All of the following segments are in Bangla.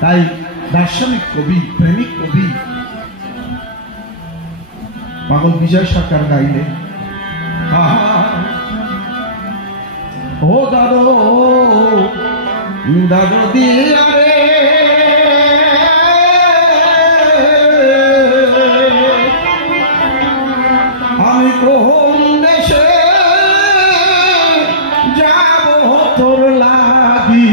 তাই দার্শনিক কবি, প্রেমিক কবি পাগল বিজয় সরকার গাইলেন, ও দাদো দাদো দিয়া রে আমি কোন দেশে যাব তোর লাগি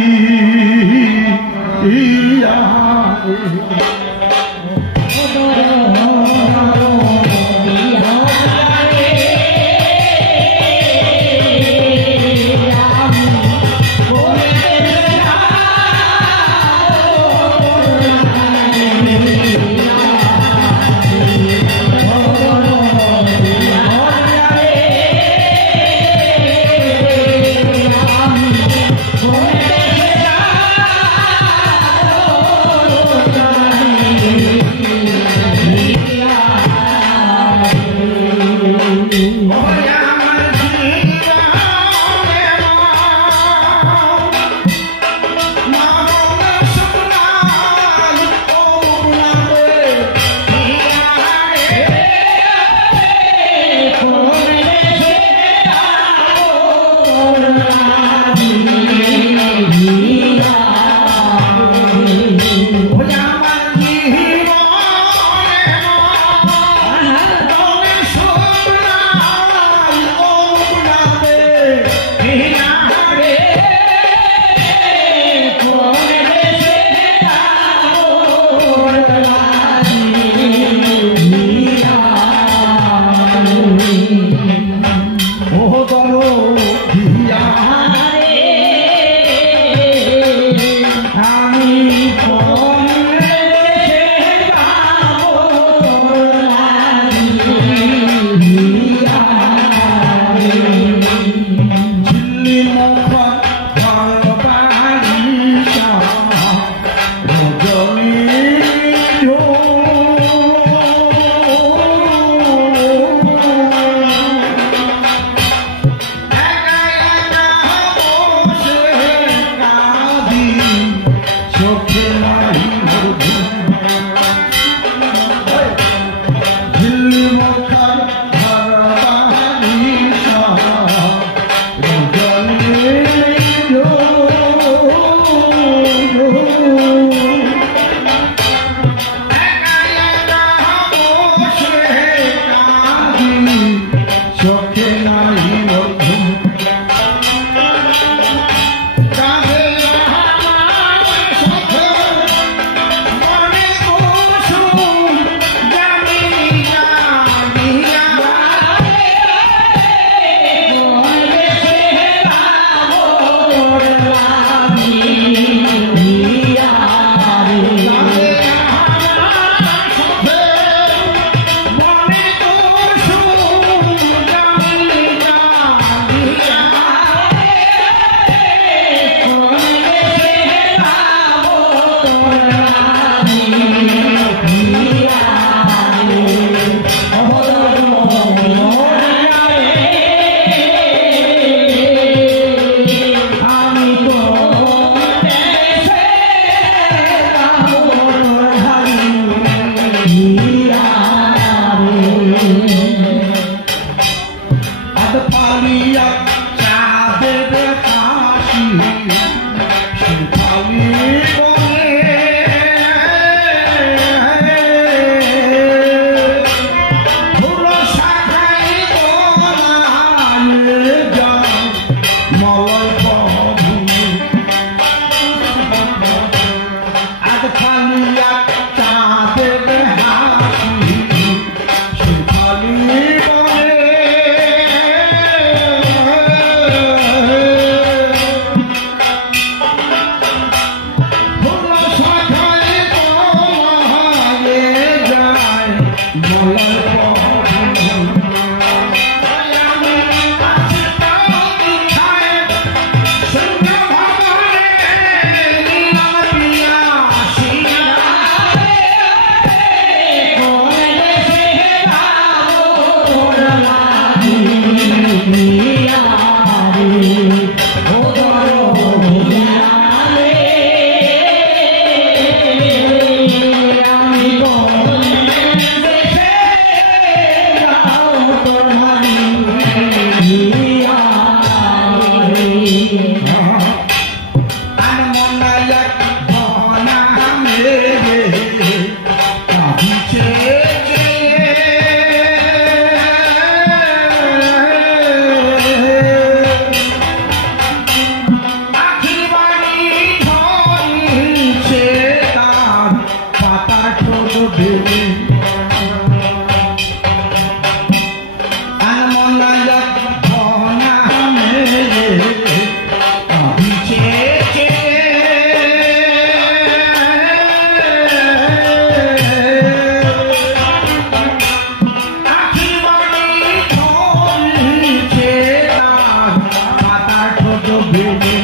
বেনে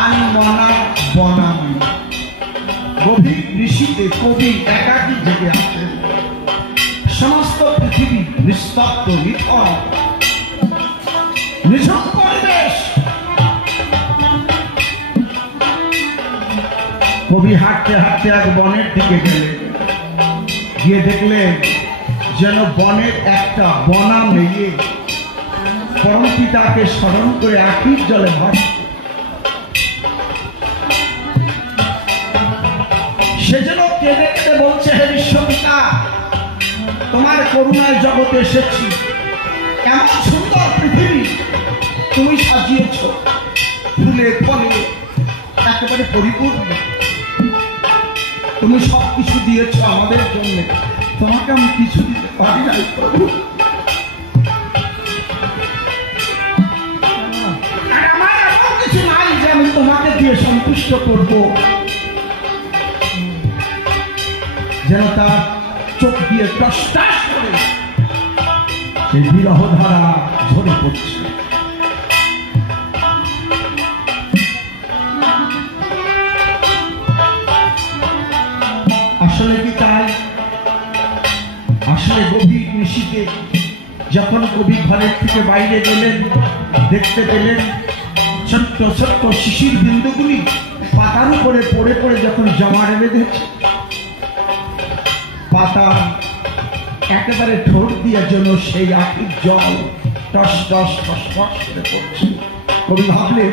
আনি মনা বনামি। গভীর ঋষিতে কবি একাকী জেগে আছেন। সমস্ত পৃথিবী নিস্তব্ধ, নিথর, নিঝুম পরিবেশ। কবি হাঁটতে হাঁটতে এক বনের দিকে গেলেন। গিয়ে দেখলেন যেন বনের একটা বনা মেয়ে পরম পিতাকে স্মরণ করে আখির জলে ভাসছে। সে যেন কেঁদে কেঁদে বলছে, হে বিশ্বপিতা, তোমার করুণায় জগতে এসেছি। এমন সুন্দর পৃথিবী তুমি সাজিয়েছ, ফুলে ফলে একেবারে পরিপূর্ণ। তুমি সবকিছু দিয়েছ আমাদের জন্য, তোমাকে আমি কিছু দিতে পারি নাই প্রভু। আর আমার এমন কিছু নাই যে আমি তোমাকে দিয়ে সন্তুষ্ট করব। যেন তার চোখ দিয়ে টস টস করে সেই বিরহ ধারা ঝরে পড়ছে। আসলে কি তাই? আসলে গভীর নিশীথে যখন কবি ঘরের থেকে বাইরে গেলেন, দেখতে পেলেন ছোট্ট ছোট্ট শিশির বিন্দুগুলি পাতার উপরে পড়ে পড়ে যখন জমারে বেঁধেছে, পাতা একেবারে ঠোঁট দিয়ে যেন সেই আখির জল টস টস টস টস করে পড়ছে। কবি ভাবলেন,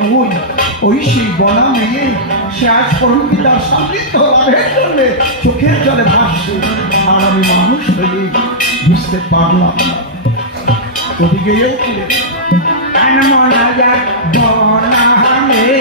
ওই সেই বনা মেয়ে, সে আজ পরম পিতার সান্নিধ্য লাভের জন্য চোখের জলে ভাসছে। আর আমি মানুষ হয়ে বুঝতে পারলাম না। কবি গেয়েও বনা মেয়ে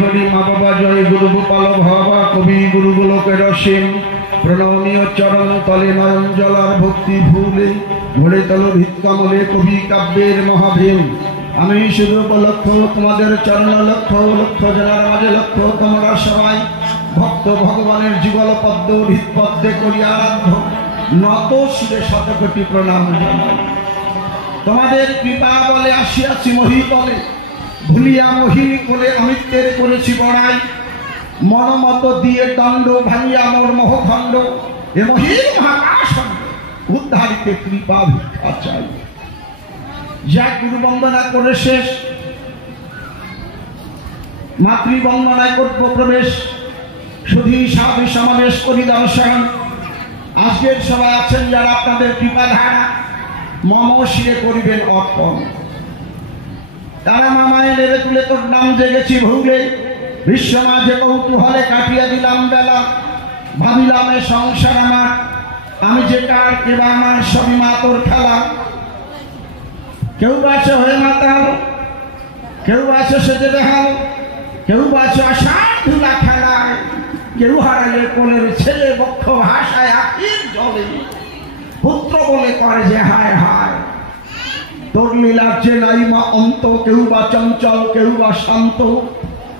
হরি মা বাবা জয় গুরু গোপাল ভাবা কবি গুরু গোলকের অসীম প্রণমীয় চরণ তলে নয়ন জলার ভক্তি ভুলে ঘোড়ে তল ভিত্তমলে কবি কাব্যের মহাভীম। আমি শুধু উপলক্ষ তোমাদের চরণ লক্ষ লক্ষ জনার মাঝে লক্ষ তোমরা সবাই ভক্ত ভগবানের যুগল পদ্ম হৃৎপদ্মে করি আরাধ্য। নত শিরে শতকোটি প্রণাম জানাই। তোমাদের কৃপা বলে আসিয়াছি মহি বলে, ভুলিয়া মোহিনী বলে অমিত্বের করেছি বড়াই। মনমত দিয়ে দণ্ড ভাঙিয়া মোর মোহখণ্ড, এ মহির মহাকাশণ্ড উদ্ধারিতে কৃপা ভিক্ষা চাই। যা গুরু বন্দনা করে শেষ, মাতৃবন্দনায় করব প্রবেশ। শুধু সাধু সমাবেশ করি দর্শন। আজকের সবাই আছেন যারা আপনাদের কৃপা ধারা মম শিরে করিবেন অর্পণ। তারা মামায় নেড়ে তুলে তোর নাম জেগেছি ভুলে, বিশ্ব মাঝে কৌতূহলে কাটিয়ে দিলাম বেলা। ভাবিলাম এ সংসার আমার, আমি যে কার কেবা আমার, সবই মা তোর খেলা। কেউ বাছে হয়ে মাতাল, কেউ বাছে সেজে বেহাল, কেউ বাছে আষাঢ় ধুলা খেলায়, কেউ হারালে কোলের ছেলে বক্ষ ভাষায় আখির জলে, পুত্র বলে করে যে হায় হায়। তোর লীলার যে নাই মা অন্ত, কেউ বা চঞ্চল কেউ বা শান্ত,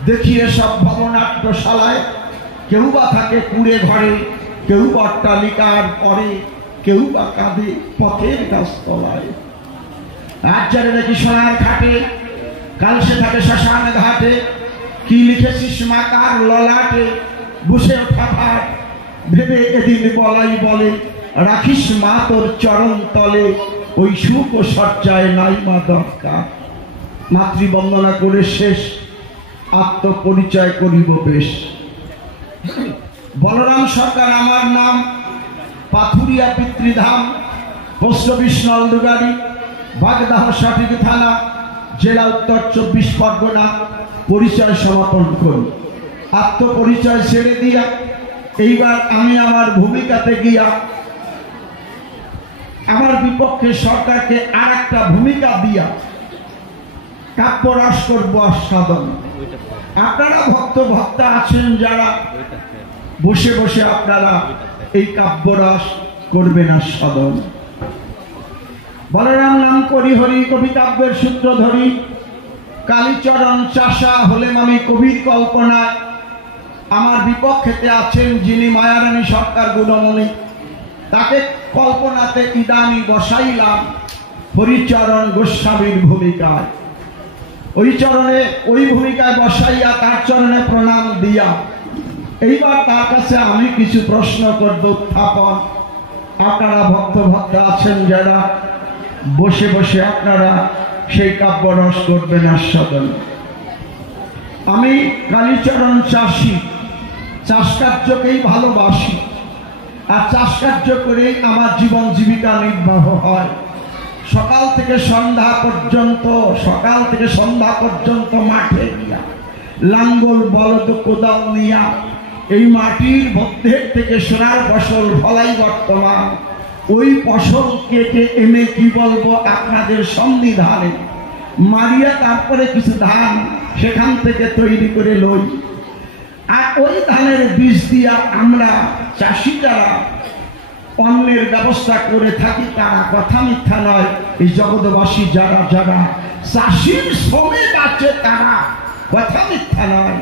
দেখিয়ে সব ভবনাট্যশালায়। কেউ বা থাকে কুড়ে ঘরে, কেউ বা অট্টালিকার পরে, কেউ বা কাঁদে পথের গাছতলায়। আজ যারে দেখি সোনার খাটে, কাল সে থাকে শ্মশান ঘাটে। কি লিখেছিস মা কার ললাটে, বসে ওঠা ভাট ভেবে এদিন বলাই বলে, রাখিস মা তোর চরণ তলে, ওই সুখ ও সজ্জায় নাই মা দরকার। মাতৃবন্দনা করে শেষ, আত্মপরিচয় করিব বেশ। বলরাম সরকার আমার নাম, পাথুরিয়া পিতৃধাম, পোস্ট অফিস নলদুগাড়ি, বাগদাহ সঠিক থানা, জেলা উত্তর 24 পরগনা। পরিচয় সমাপন করি। আত্মপরিচয় ছেড়ে দিয়া এইবার আমি আমার ভূমিকাতে গিয়া আমার বিপক্ষে সরকারকে আর একটা ভূমিকা দিয়া কাব্যরস করবো আস্বাদন। আপনারা ভক্তা আছেন যারা বসে বসে আপনারা এই কাব্যরস করবেন আস্বাদন। বলরাম নাম করি হরি, কবি কাব্যের সূত্র ধরি। কালীচরণ চাষা হলেন আমি কবির কল্পনায়। আমার বিপক্ষেতে আছেন যিনি মায়ারানী সরকার গুণমণি, তাকে কল্পনাতে ইদানি বসাইলাম হরিচরণ গোস্বামীর ভূমিকায়। ওই ভূমিকায় বসাইয়া তার চরণে প্রণাম দিয়া এইবার তার কাছে আমি কিছু প্রশ্ন করব উত্থাপন। আপনারা ভক্ত আছেন যারা বসে বসে আপনারা সেই কাব্যরস করবেন আস্বাদন। আমি কালীচরণ চাষি, চাষ কার্যকেই ভালোবাসি, আর চাষ কার্য করেই আমার জীবন জীবিকা নির্বাহ হয়। সকাল থেকে সন্ধ্যা পর্যন্ত মাঠে গিয়া লাঙ্গল বলদ কোদাল নিয়া এই মাটির মধ্যে থেকে সোনার ফসল ফলাই বর্তমান। ওই ফসল কেটে এনে কি বলবো আপনাদের সন্নিধানে মারিয়া তারপরে কিছু ধান সেখান থেকে তৈরি করে লই। আর ওই ধানের বীজ দিয়া আমরা চাষি যারা অন্যের ব্যবস্থা করে থাকি, তারা কথা মিথ্যা নয়, এই জগৎবাসী যারা যারা চাষির শ্রমে আছে তারা কথা মিথ্যা নয়।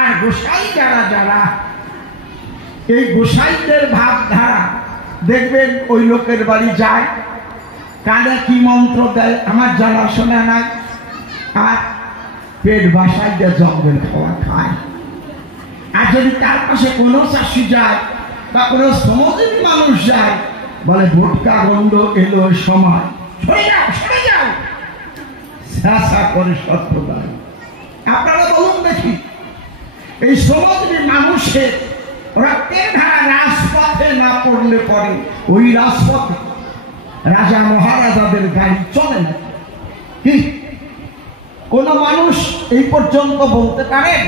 আর গোসাই যারা যারা এই গোসাইদের ভাবধারা দেখবেন ওই লোকের বাড়ি যায়, কানে কি মন্ত্র দেয় আমার জানাশোনা নাই, আর পেট বাসায় দিয়ে জঙ্গল খাওয়া খায়। আর যদি তার পাশে কোনো চাষি যায় বা কোনো শ্রমজীবী মানুষ যায়, বলে ভোটকা গন্ড এলো সময়, সরে যাও শেষা করে সত্য দেয়। আপনারা বলুন দেখি, এই শ্রমজীবী মানুষের রক্তের ধারা রাজপথে না পড়লে পরে ওই রাজপথে রাজা মহারাজাদের গাড়ি চলে না। কি কোন মানুষ এই পর্যন্ত বলতে পারেন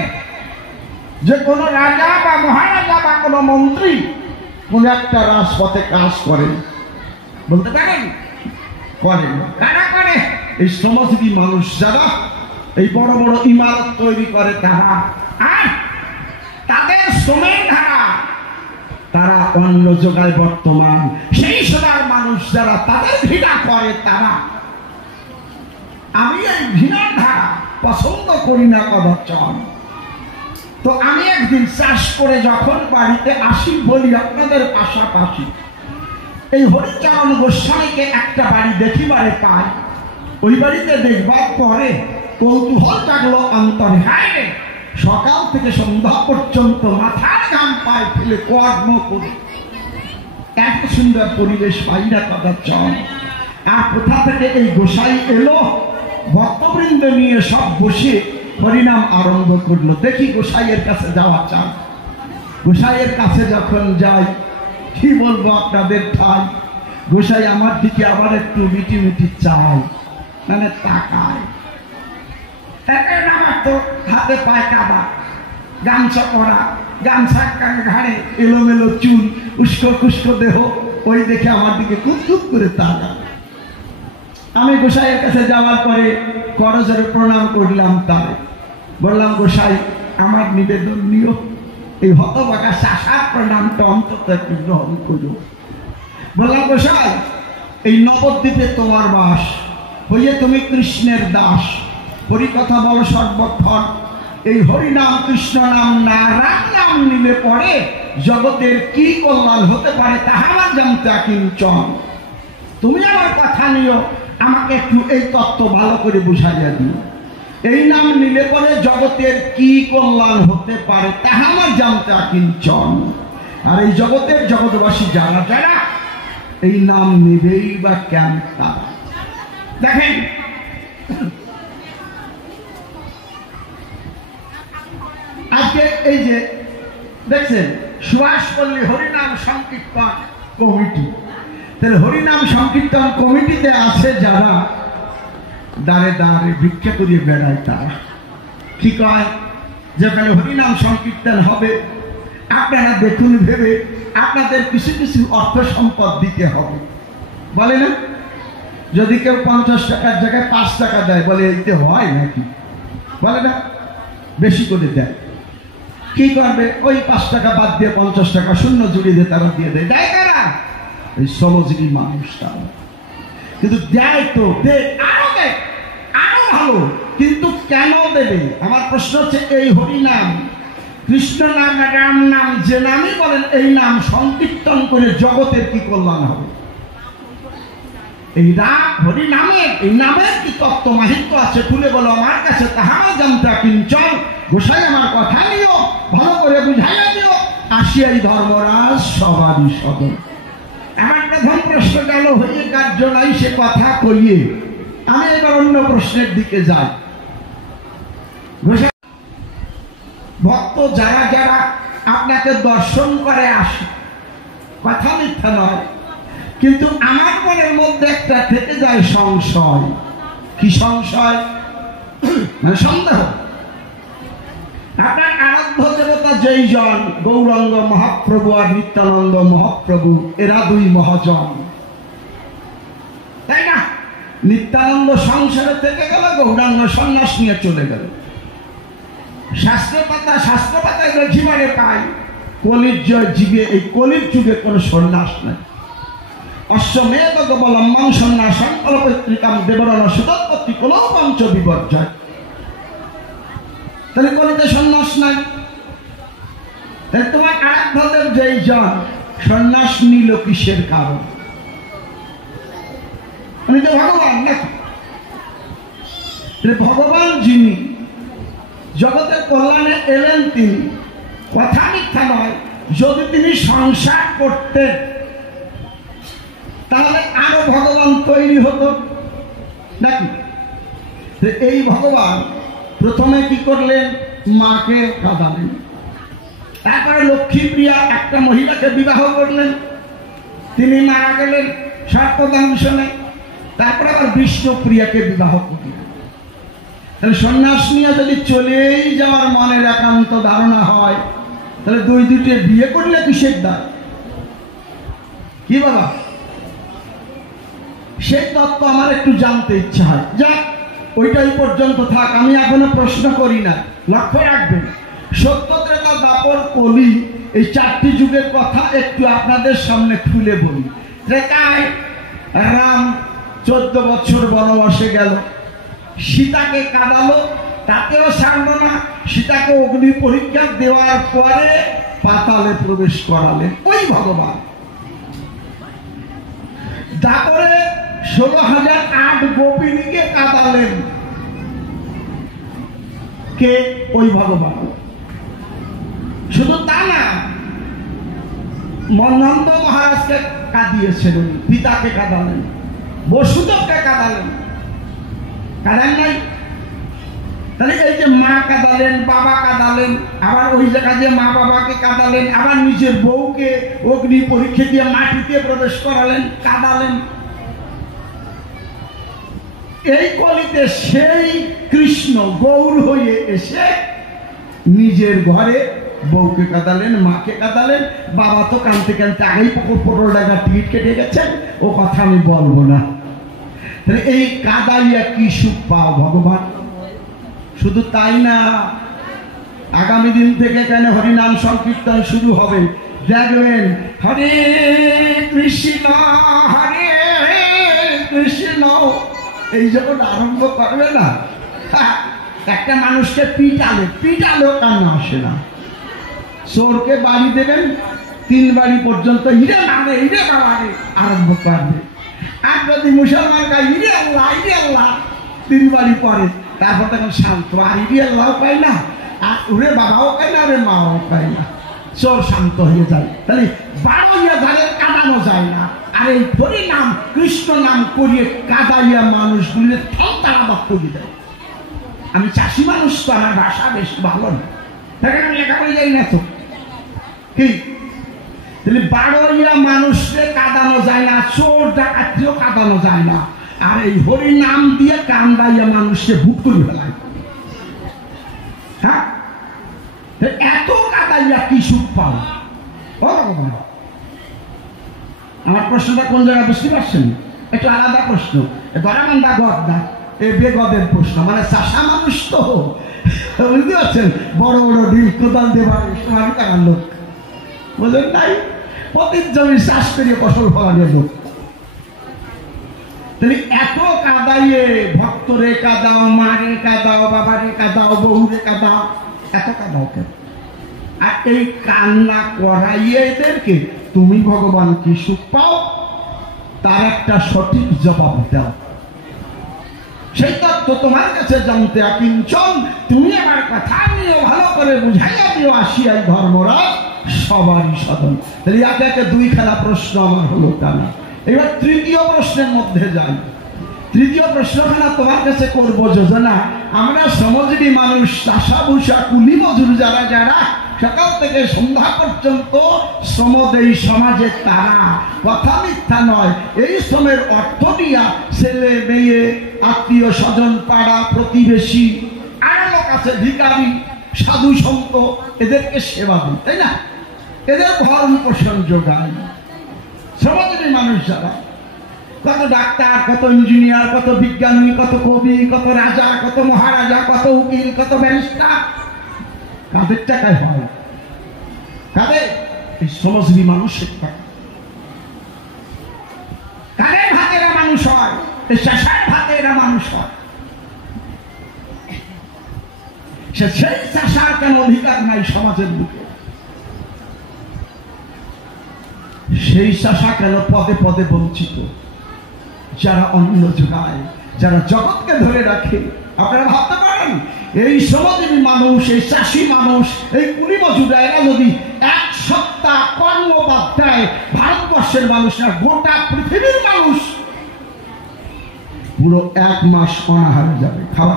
যে কোন রাজা বা মহারাজা বা কোন মন্ত্রী কোন একটা রাজপথে কাজ করেন? বলতে পারেন? করেন। কারা করে? এই শ্রমজীবী মানুষ যারা এই বড় বড় ইমারত তৈরি করে তারা, আর তাদের শ্রমের ধারা তারা অন্ন যোগায় বর্তমান। সেই সবার মানুষ যারা তাদের ঘৃণা করে তারা। আমি এই ঘৃণার ধারা পছন্দ করি না কদাচন। তো আমি একদিন চাষ করে যখন বাড়িতে আসি, বলি আপনাদের পাশাপাশি এই হরিচরণ গোস্বামীকে একটা বাড়ি দেখিবারে পায়। ওই বাড়িতে দেখবার পরে কৌতূহল জাগলো অন্তরে, হায় রে, সকাল থেকে সন্ধ্যা পর্যন্ত মাথার ঘাম পায়ে ফেলে কর্ম করে এত সুন্দর পরিবেশ পাইরা কদাচন। আর কোথা থেকে এই গোসাই এলো, ভক্তবৃন্দ নিয়ে সব বসে হরিনাম আরম্ভ করলো। দেখি গোসাইয়ের কাছে যাওয়া চাই। গোসাইয়ের কাছে যখন যাই, কি বলবো আপনাদের ঠাই, গোসাই আমার দিকে আবার একটু মিটি মিটি চায়, মানে তাকায়। আমার তো হাতে পায় কাদা, গামছা পরা, গামছা ঘাড়ে এলোমেলো চুল, উস্কো খুস্কো দেহ, ওই দেখে আমার দিকে খুব খুব করে তাকায়। আমি গোসাইয়ের কাছে যাওয়ার পরে করজোরে প্রণাম করলাম। তাই বললাম, গোসাই আমার নিবেদন নিও, এই হতভাগা শাসার প্রণামটা অন্তত একটু গ্রহণ করো। বললাম, গোসাই, এই নবদ্বীপে তোমার বাস, হইয়ে তুমি কৃষ্ণের দাস, হরি কথা বলো সর্বক্ষণ। এই হরিনাম কৃষ্ণ নাম না রাম নাম নিলে পরে জগতের কি কল্যাণ হতে পারে তাহা আমার জানতে কিঞ্চন। তুমি আমার কথা নিও, আমাকে একটু এই তত্ত্ব ভালো করে বুঝাইয়া দিও। এই নাম নিলে পরে জগতের কি কল্যাণ হতে পারে তাহা আমার জানতে কিঞ্চন। আর এই জগতের জগৎবাসী যারা যারা এই নাম নিবেই বা কেন, তারা দেখেন, আজকে এই যে দেখছেন সুভাষপল্লী হরিনাম সংকীর্তন কমিটি, তাহলে হরিনাম সংকীর্তন কমিটিতে আছে যারা দাঁড়ে দাঁড়ে ভিক্ষা করিয়ে বেড়ায়, তারা কি কয়, যেখানে হরিনাম সংকীর্তন হবে আপনারা দেখুন ভেবে আপনাদের কিছু কিছু অর্থ সম্পদ দিতে হবে, বলে না? যদি কেউ 50 টাকার জায়গায় 5 টাকা দেয়, বলে এইতে হয় নাকি, বলে না? বেশি করে দেয়, কি করবে? ওই 5 টাকা বাদ দিয়ে 50 টাকা শূন্য জুড়িয়ে দিয়ে তারা দিয়ে দেয়। দেয় কারা? এই সলজীবী মানুষটা। কিন্তু দেয় তো, আরো দেয়, আরো ভালো, কিন্তু কেন দেবে? আমার প্রশ্ন হচ্ছে, এই হরিনাম কৃষ্ণ নাম রাম নাম যে নামই বলেন, এই নাম সংকীর্তন করে জগতের কি কল্যাণ হবে? এই রাম হরি নামের, এই নামের কি তত্ত্ব মাহিত্য আছে তুলে বলো আমার কাছে, তাহা জানতে কিঞ্চন। গোসাই আমার কথা নিও, ভালো করে বুঝাইয়া দিও, আসিয়াই ধর্মরাজ সবারই সদন। আমার প্রথম প্রশ্ন গেল, হইয়ে কার্য নাই সে কথা কইয়ে। আমি এবার অন্য প্রশ্নের দিকে যাই। ভক্ত যারা যারা আপনাকে দর্শন করে আসে, কথা মিথ্যা নয়, কিন্তু আমার মনের মধ্যে একটা থেকে যায় সংশয়। কি সংশয়? মানে সন্দেহ। আপনার আরাধ্য দেবতা যেই জন, গৌরাঙ্গ মহাপ্রভু আর নিত্যানন্দ মহাপ্রভু, এরা 2 মহাজন, তাই না? নিত্যানন্দ সংসারে থেকে গেল, গৌরাঙ্গ সন্ন্যাস নিয়ে চলে গেল। শাস্ত্র পাতায় দেখিবারে পাই, কলির যুগে, এই কলির যুগে কোন সন্ন্যাস নাই। অশ্বমেধ গোবলম্বন সন্ন্যাসং অলপৈত্রিকাম দেবরণ সুতোৎপত্তি কোন পঞ্চ বিপর্যয়। তাহলে কলিতে সন্ন্যাস নাই। তাহলে তোমার আরাধ্যদেব যেই জন, সন্ন্যাস নিল কিসের কারণ? উনি তো ভগবান নাকি? ভগবান যিনি জগতের কল্যাণে এলেন, তিনি, কথা মিথ্যা নয়, যদি তিনি সংসার করতেন তাহলে আরো ভগবান তৈরি হতো নাকি? এই ভগবান প্রথমে কি করলেন? মাকে কাঁদালেন, তারপরে লক্ষ্মীপ্রিয়া একটা মহিলাকে বিবাহ করলেন, তিনি মারা গেলেন সর্পদংশনে, তারপরে আবার বিষ্ণুপ্রিয়াকে বিবাহ করলেন। তাহলে সন্ন্যাস নিয়ে যদি চলেই যাওয়ার মনের একান্ত ধারণা হয়, তাহলে 2-2টে বিয়ে করলে কিসের দায়? কি বাবা? সেই তত্ত্ব আমার একটু জানতে ইচ্ছা হয়। যাক, ওইটাই পর্যন্ত থাক, আমি এখনো প্রশ্ন করি না। লক্ষ্য রাখবেন, সত্য, ত্রেতা, দ্বাপর, কলি, এই 4টি যুগের কথা একটু আপনাদের সামনে খুলে বলি। ত্রেতায় রাম 14 বছর বনবাসে গেল, সীতাকে কাঁদালো, তাতেও ছাড়ল না। সীতাকে অগ্নি পরীক্ষা দেওয়ার পরে পাতালে প্রবেশ করালেন ওই ভগবান। তারপরে 16,008 গোপিনীকে কাঁদালেন কে? ওই ভগবান। শুধু তা না, নন্দ মহারাজকে কাঁদিয়েছেন, পিতাকে কাঁদালেন, বসুদেবকে কাঁদালেন, কাঁদান নাই? তাহলে এই যে মা কাঁদালেন, বাবা কাঁদালেন, আবার ওই জায়গায় যে মা বাবাকে কাঁদালেন, আবার নিজের বউকে অগ্নি পরীক্ষা দিয়ে মাটিতে প্রবেশ করালেন, কাঁদালেন। এই কলিতে সেই কৃষ্ণ গৌর হয়ে এসে নিজের ঘরে বউকে কাঁদালেন, মাকে কাঁদালেন, বাবা তো কাঁদতে কাঁদতে আগেই 15 টাকা টিকিট কেটে গেছেন, ও কথা আমি বলবো না। তাহলে এই কাঁদাইয়া কি সুখ পাও ভগবান? শুধু তাই না, আগামী দিন থেকে কেন হরিনাম সংকীর্তন শুরু হবে, দেখবেন হরে কৃষ্ণ হরে কৃষ্ণ এই যখন আরম্ভ করবে না, একটা মানুষকে পিটালেও কান্না আসে না। চোরকে বাড়ি দেবেন, 3 বাড়ি পর্যন্ত হিরে মারে হিরে বাবারে আরম্ভ করবে। আর যদি মুসলমান গায়ে হিরে আল্লাহ 3 বাড়ি পরে, তারপর তখন শান্ত, আর হিরে আল্লাহ পাই না, আর ওরে বাবাও পাই না, ওরে মাও পাই না, চোর শান্ত হয়ে যায়। তাহলে 12,000 কাঁদানো যায় না। আর এই হরিনাম কৃষ্ণ নাম করিয়ে কাঁদাইয়া মানুষগুলি তাড়াবাদ করে দেয়। আমি চাষি মানুষ তো, আমার ভাষা বেশ ভালো না, তাকে আমি লেখাপড়ে যাই না তো কি। তাহলে 12,000 মানুষকে কাঁদানো যায় না, চোর ডাকাতিও কাঁদানো যায় না, আর এই হরিনাম দিয়ে কান্দাইয়া মানুষকে ভুট করে ফেলায়। হ্যাঁ, এত কাঁদাইয়া কি সুখ পাও? আমার প্রশ্নটা কোন জায়গায় বুঝতে পারছেন? একটু আলাদা প্রশ্ন, গরামান্দা গদ না, এ বেগদের প্রশ্ন, মানে চাষা মানুষ তো, বুঝতে পারছেন? বড় বড় ডিল কোদাল দেবার সময় টাকার লোক, বুঝলেন নাই? পতির জমি চাষ করিয়ে ফসল ফলানোর লোক। তাহলে এত কাঁদাইয়ে, ভক্তরে কাঁদাও, মারে কাঁদাও, বাবারে কাঁদাও, বউরে কাঁদাও, এত কাঁদাও কেন? আর এই কান্না করাইয়ে এদেরকে তুমি ভগবান কি সুখ পাও, তার একটা সঠিক জবাব দাও। সেই তত্ত্ব তোমার কাছে জানতে আকিঞ্চন, তুমি আমার কথা নিয়ে ভালো করে বুঝাইয়া দিও, আসিয়াই ধর্মরাজ সবারই সদন। তাহলে একে একে 2 খেলা প্রশ্ন আমার হলো টানা। এবার তৃতীয় প্রশ্নের মধ্যে যাই। তৃতীয় প্রশ্নখানা তোমার কাছে করবো, যোজনা আমরা সমাজী মানুষ, চাষা ভূষা কুলি মজুর যারা যারা সকাল থেকে সন্ধ্যা পর্যন্ত শ্রম দেই সমাজে, তারা কথা মিথ্যা নয়, এই শ্রমের অর্থ দিয়া ছেলে মেয়ে, আত্মীয় স্বজন, পাড়া প্রতিবেশী, আরো লোক আছে, ভিখারি, সাধু সন্ত, এদেরকে সেবা দিই, তাই না? এদের ভরণ পোষণ যোগায় শ্রমজীবী মানুষ যারা, কত ডাক্তার, কত ইঞ্জিনিয়ার, কত বিজ্ঞানী, কত কবি, কত রাজা, কত মহারাজা, কত উকিল, কত ব্যারিস্টার, কাদের টাকায় হয়? কাদের? এই শ্রমজীবী মানুষের টাকা। কাদের ভাতে এরা মানুষ হয়? এই চাষার ভাতে এরা মানুষ হয়। সেই চাষার কেন অধিকার নাই সমাজের বুকে? সেই চাষা কেন পদে পদে বঞ্চিত? যারা অন্ন যোগায়, যারা জগৎকে ধরে রাখে, আপনারা ভাবতে পারেন এই শ্রমজীবী মানুষ, এই চাষি মানুষ, এই কুলি মজুরা, এরা যদি 1 সপ্তাহ কর্মবাদ দেয়, ভারতবর্ষের মানুষ না, গোটা পৃথিবীর মানুষ পুরো 1 মাস অনাহারে যাবে খাওয়া।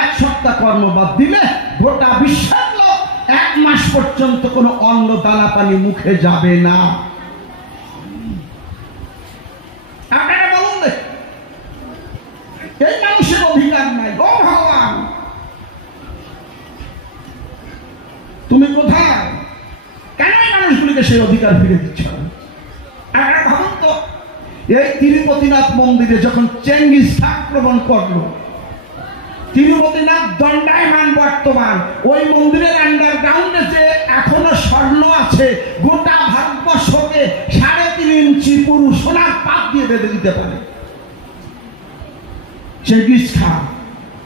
1 সপ্তাহ কর্মবাদ দিলে গোটা বিশ্বের লোক 1 মাস পর্যন্ত কোনো অন্ন দানা পানি মুখে যাবে না। আপনারা বলুন, এই মানুষের অধিকার নাই। ও ভগবান, তুমি কোথায়? কেন এই মানুষগুলিকে সেই অধিকার ফিরে দিচ্ছ? আপনারা ভাবুন তো, এই তিরুপতিনাথ মন্দিরে যখন চেঙ্গিস খান আক্রমণ করলো, তিরুপতিনাথ দণ্ডায়মান বর্তমান, ওই মন্দিরের আন্ডারগ্রাউন্ডে যে এখনো স্বর্ণ আছে, গোটা ভারতবর্ষকে 3.5 ইঞ্চি পুরু সোনার পাত দিয়ে বেঁধে দিতে পারে। চেঙ্গিস খান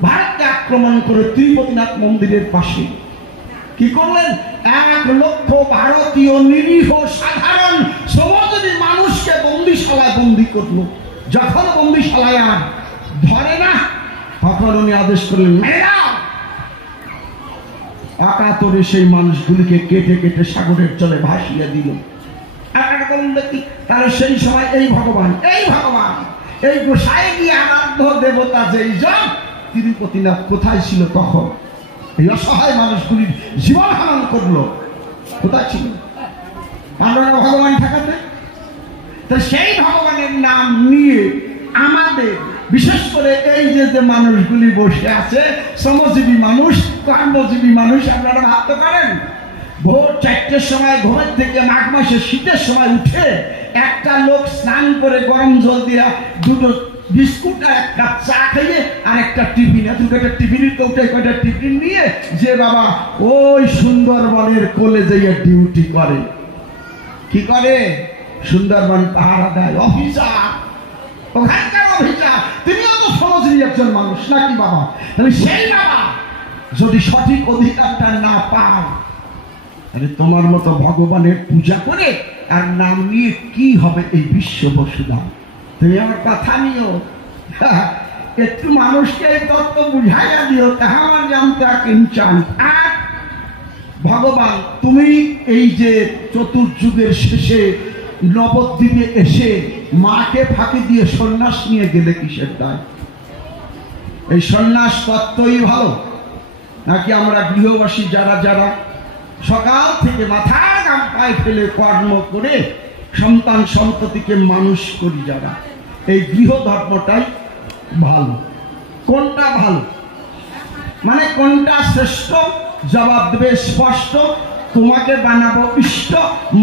ভারতকে আক্রমণ করে তিরুপতিনাথ মন্দিরের পাশে কি করলেন? 1 লক্ষ ভারতীয় নিরীহ সাধারণ সমাজের মানুষকে বন্দিশালায় বন্দী করলো। যখন বন্দিশালায় আর ধরে না, তখন উনি আদেশ করলেন, মেরা অকাতরে সেই মানুষগুলিকে কেটে কেটে সাগরের জলে ভাসিয়ে দিল। তাহলে সেই সময় এই ভগবান এই গোসাই গিয়ে আরাধ্য দেবতা যেই জন তিরুপতিনাথ কোথায় ছিল? তখন এই অসহায় মানুষগুলির জীবন হারণ করলো, কোথায় ছিল? আমরা ভগবান ঠেকাতে। তো সেই ভগবানের নাম নিয়ে আমাদের বিশেষ করে এই যে মানুষগুলি বসে আছে, শ্রমজীবী মানুষ, কর্মজীবী মানুষ, আপনারা ভাবতে পারেন ভোর 4টের সময় ঘুমের থেকে মাঘ মাসে শীতের সময় উঠে একটা লোক স্নান করে গরম জল দিয়ে 2টো বিস্কুট আর 1 কাপ চা খেয়ে আর একটা টিফিন, দুটো টিফিনের কৌটায় কয়টা টিফিন নিয়ে যে বাবা ওই সুন্দরবনের কোলে যেয়ে ডিউটি করে। কি করে? সুন্দরবন পাহারা দেয়, অফিসার, ওখানকার অফিসার। তিনিও তো সমাজেরই একজন মানুষ নাকি বাবা? তাহলে সেই বাবা যদি সঠিক অধিকারটা না পায়, তাহলে তোমার মতো ভগবানের পূজা করে আর নাম নিয়ে কি হবে এই বিশ্ব বসুধা? তুমি আমার কথা নিও, একটু মানুষকে এই তত্ত্ব বুঝাইয়া দিও, তাহার জানতে কিঞ্চান। আর ভগবান তুমি এই যে চতুর্যুগের শেষে নবদ্বীপে এসে মাকে ফাঁকি দিয়ে সন্ন্যাস নিয়ে গেলে কিসের দায়? এই সন্ন্যাস তত্ত্বই ভালো, নাকি আমরা গৃহবাসী যারা সকাল থেকে মাথার ঘাম পায়ে ফেলে কর্ম করে সন্তান সন্ততিকে মানুষ করি, যারা এই গৃহ ধর্মটাই ভালো? কোনটা ভালো মানে কোনটা শ্রেষ্ঠ? জবাব দেবে স্পষ্ট, তোমাকে বানাবো ইষ্ট,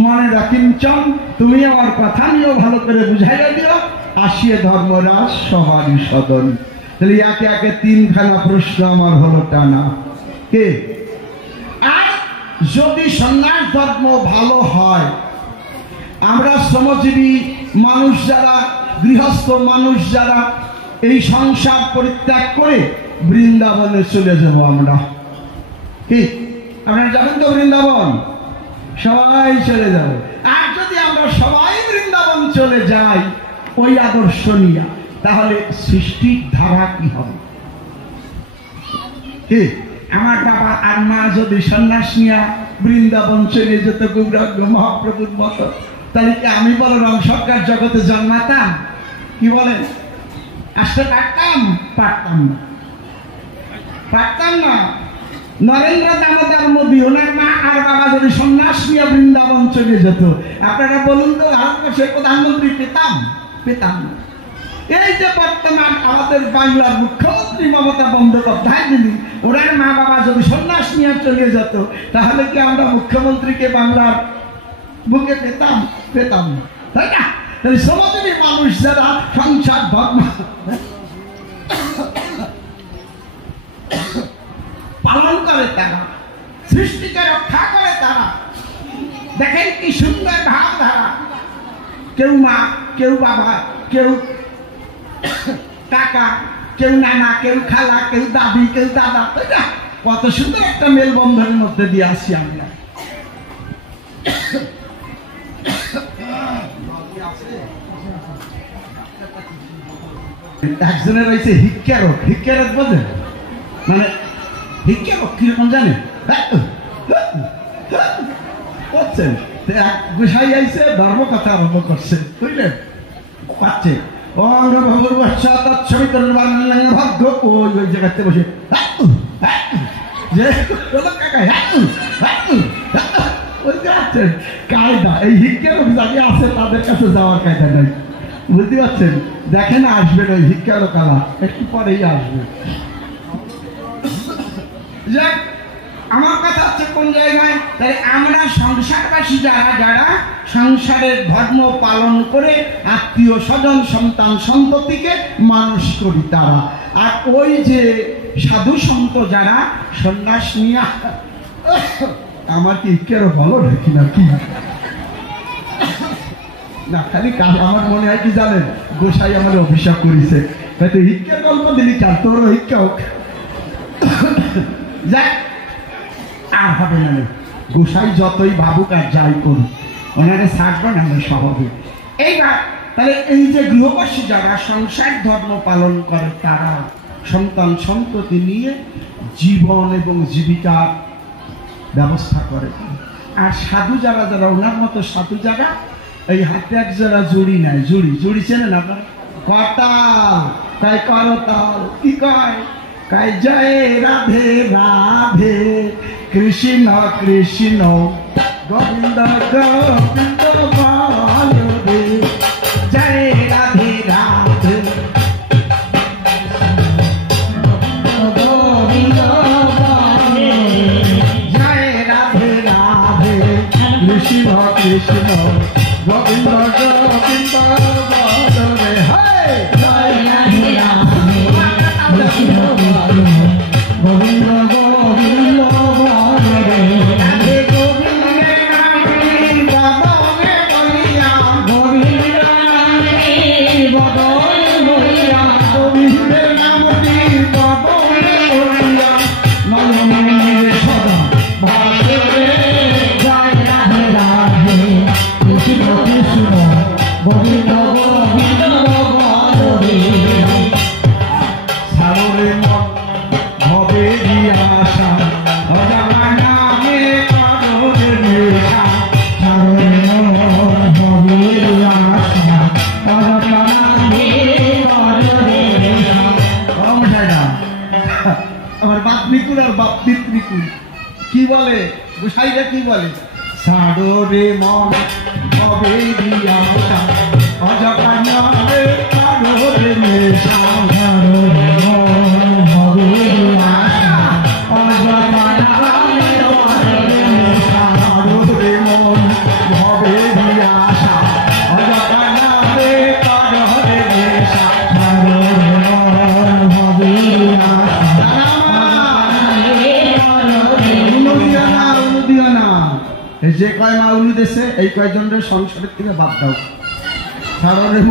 মনে রাখিনচন। তুমি আমার কথা নিয়েও ভালো করে বুঝাইয়া দিও, আসিয়ে ধর্মরাজ সবারই সদন। তাহলে একে একে 3খানা প্রশ্ন আমার হলো টানা। কে? আর যদি সন্ন্যাস ধর্ম ভালো হয়, আমরা শ্রমজীবী মানুষ যারা, গৃহস্থ মানুষ যারা, এই সংসার পরিত্যাগ করে বৃন্দাবনে চলে যাব আমরা। কি আপনারা যাবেন তো বৃন্দাবন? সবাই চলে যাবে। আর যদি আমরা সবাই বৃন্দাবন চলে যাই ওই আদর্শ নিয়ে, তাহলে সৃষ্টির ধারা কি হবে? কি আমার বাবা আর মা যদি সন্ন্যাস নিয়ে বৃন্দাবন চলে যেত গৌরাঙ্গ মহাপ্রভুর মতো, তাহলে কি আমি বলরাম সরকার জগতে জন্মাতাম? কি বলেন? আসতে পারতাম? পারতাম না। নরেন্দ্র দামোদর মোদী, ওনার মা আর বাবা যদি সন্ন্যাস নিয়ে বৃন্দাবন চলে যেত, আপনারা বলুন তো ভারতবর্ষের প্রধানমন্ত্রী পেতাম না। এই যে বর্তমান আমাদের বাংলার মুখ্যমন্ত্রী মমতা বন্দ্যোপাধ্যায়, যিনি, ওনার মা বাবা যদি সন্ন্যাস নিয়ে চলে যেত, তাহলে কি আমরা মুখ্যমন্ত্রীকে বাংলার বুকে পেতাম না, তাই না? তাই সমাজের মানুষ যারা সংসার ধর্ম পালন করে, তারা সৃষ্টিকে রক্ষা করে, তারা দেখেন কি সুন্দর ভাবধারা। কেউ মা, কেউ বাবা, কেউ কাকা, কেউ নানা, কেউ খালা, কেউ দাদি, কেউ দাদা, তাই না? কত সুন্দর একটা মেলবন্ধনের মধ্যে দিয়ে আসি আমরা। একজনের রয়েছে হিক্যারক বোঝেন? মানে হিক্যারক কিরকম জানেন? করছেন গোসাই আইছে, ধর্ম কথা আরম্ভ করছে, বুঝলেন? পাচ্ছে ভাগ্য ওই জায়গাতে বসে কায়দা। এই হিক্যারক যাকে আছে তাদের কাছে যাওয়ার কায়দা নাই, বুঝতে পারছেন? দেখে না আসবেন ওই হিক্যারক আলা, একটু পরেই আসবে। যাক, আমার কথা হচ্ছে কোন জায়গায়, তাই আমরা সংসারবাসী যারা সংসারের ধর্ম পালন করে আত্মীয় স্বজন সন্তান সন্ততিকে মানুষ করি, তারা। আর ওই যে সাধু সন্ত যারা সন্ন্যাস নিয়ে, আমার কি কেউ ভালো নাকি নাকি না, খালি আমার মনে হয় কি জানেন, গোসাই আমার অভিশাপ করেছে, হয়তো হিক্কার গল্প দিলি চার তোর হিক্কা হোক। যাক, আর হবে না। গোসাই যতই ভাবুক আর যাই করুক, ওনারে ছাড়বে না স্বভাবে। এইবার তাহলে এই যে গৃহবাসী যারা সংসার ধর্ম পালন করে, তারা সন্তান সন্ততি নিয়ে জীবন এবং জীবিকার ব্যবস্থা করে। আর সাধু যারা যারা ওনার মতো সাধু যারা এই হাতে এক যারা জুড়ি নেয়, জুড়ি জুড়ি চেনেন আপনার? করতাল, তাই করতাল কি কয়? কয় জয় রাধে রাধে কৃষ্ণ কৃষ্ণ গোবিন্দ গোবিন্দ বলবে, জয় রাধে রাধে গোবিন্দ বলবে, জয় রাধে রাধে কৃষ্ণ কৃষ্ণ গোবিন্দ গোবিন্দ বলবে, জয় রাধে রাধে কৃষ্ণ গোবিন্দ গোবিন্দ বলবে, রাধে গোবিন্দের নামে বদলে বলিয়া, গোবিন্দের বদলে বলিয়া, গোবিন্দের নামটি বদলে বলিয়া, নয়নে সদা ভাসে, জয় রাধে রাধে কৃষ্ণ কৃষ্ণ গোবিন্দ গোবিন্দ বলবে, সাররে মন হবে আশা, অজানা নামে করবে নেশা, সাররে মন হবে আশা, অজানা নামে করবে নেশা। আমার বাপ নিকুল আর বাপ নিকুল কি বলে? গোসাইরা কি বলে? সাররে মন হবে আশা, অজানা নামে করবে নেশা, সাররে মন হবে আশা, অজানা নামে করবে নেশা, সাররে মন হবে আশা, অজানা নামে করবে নেশা, সাররে মন হবে আশা। এই যে কয় মা উনি দেশে এই কয়জনের সংসারের থেকে বাদ দাও। সাররে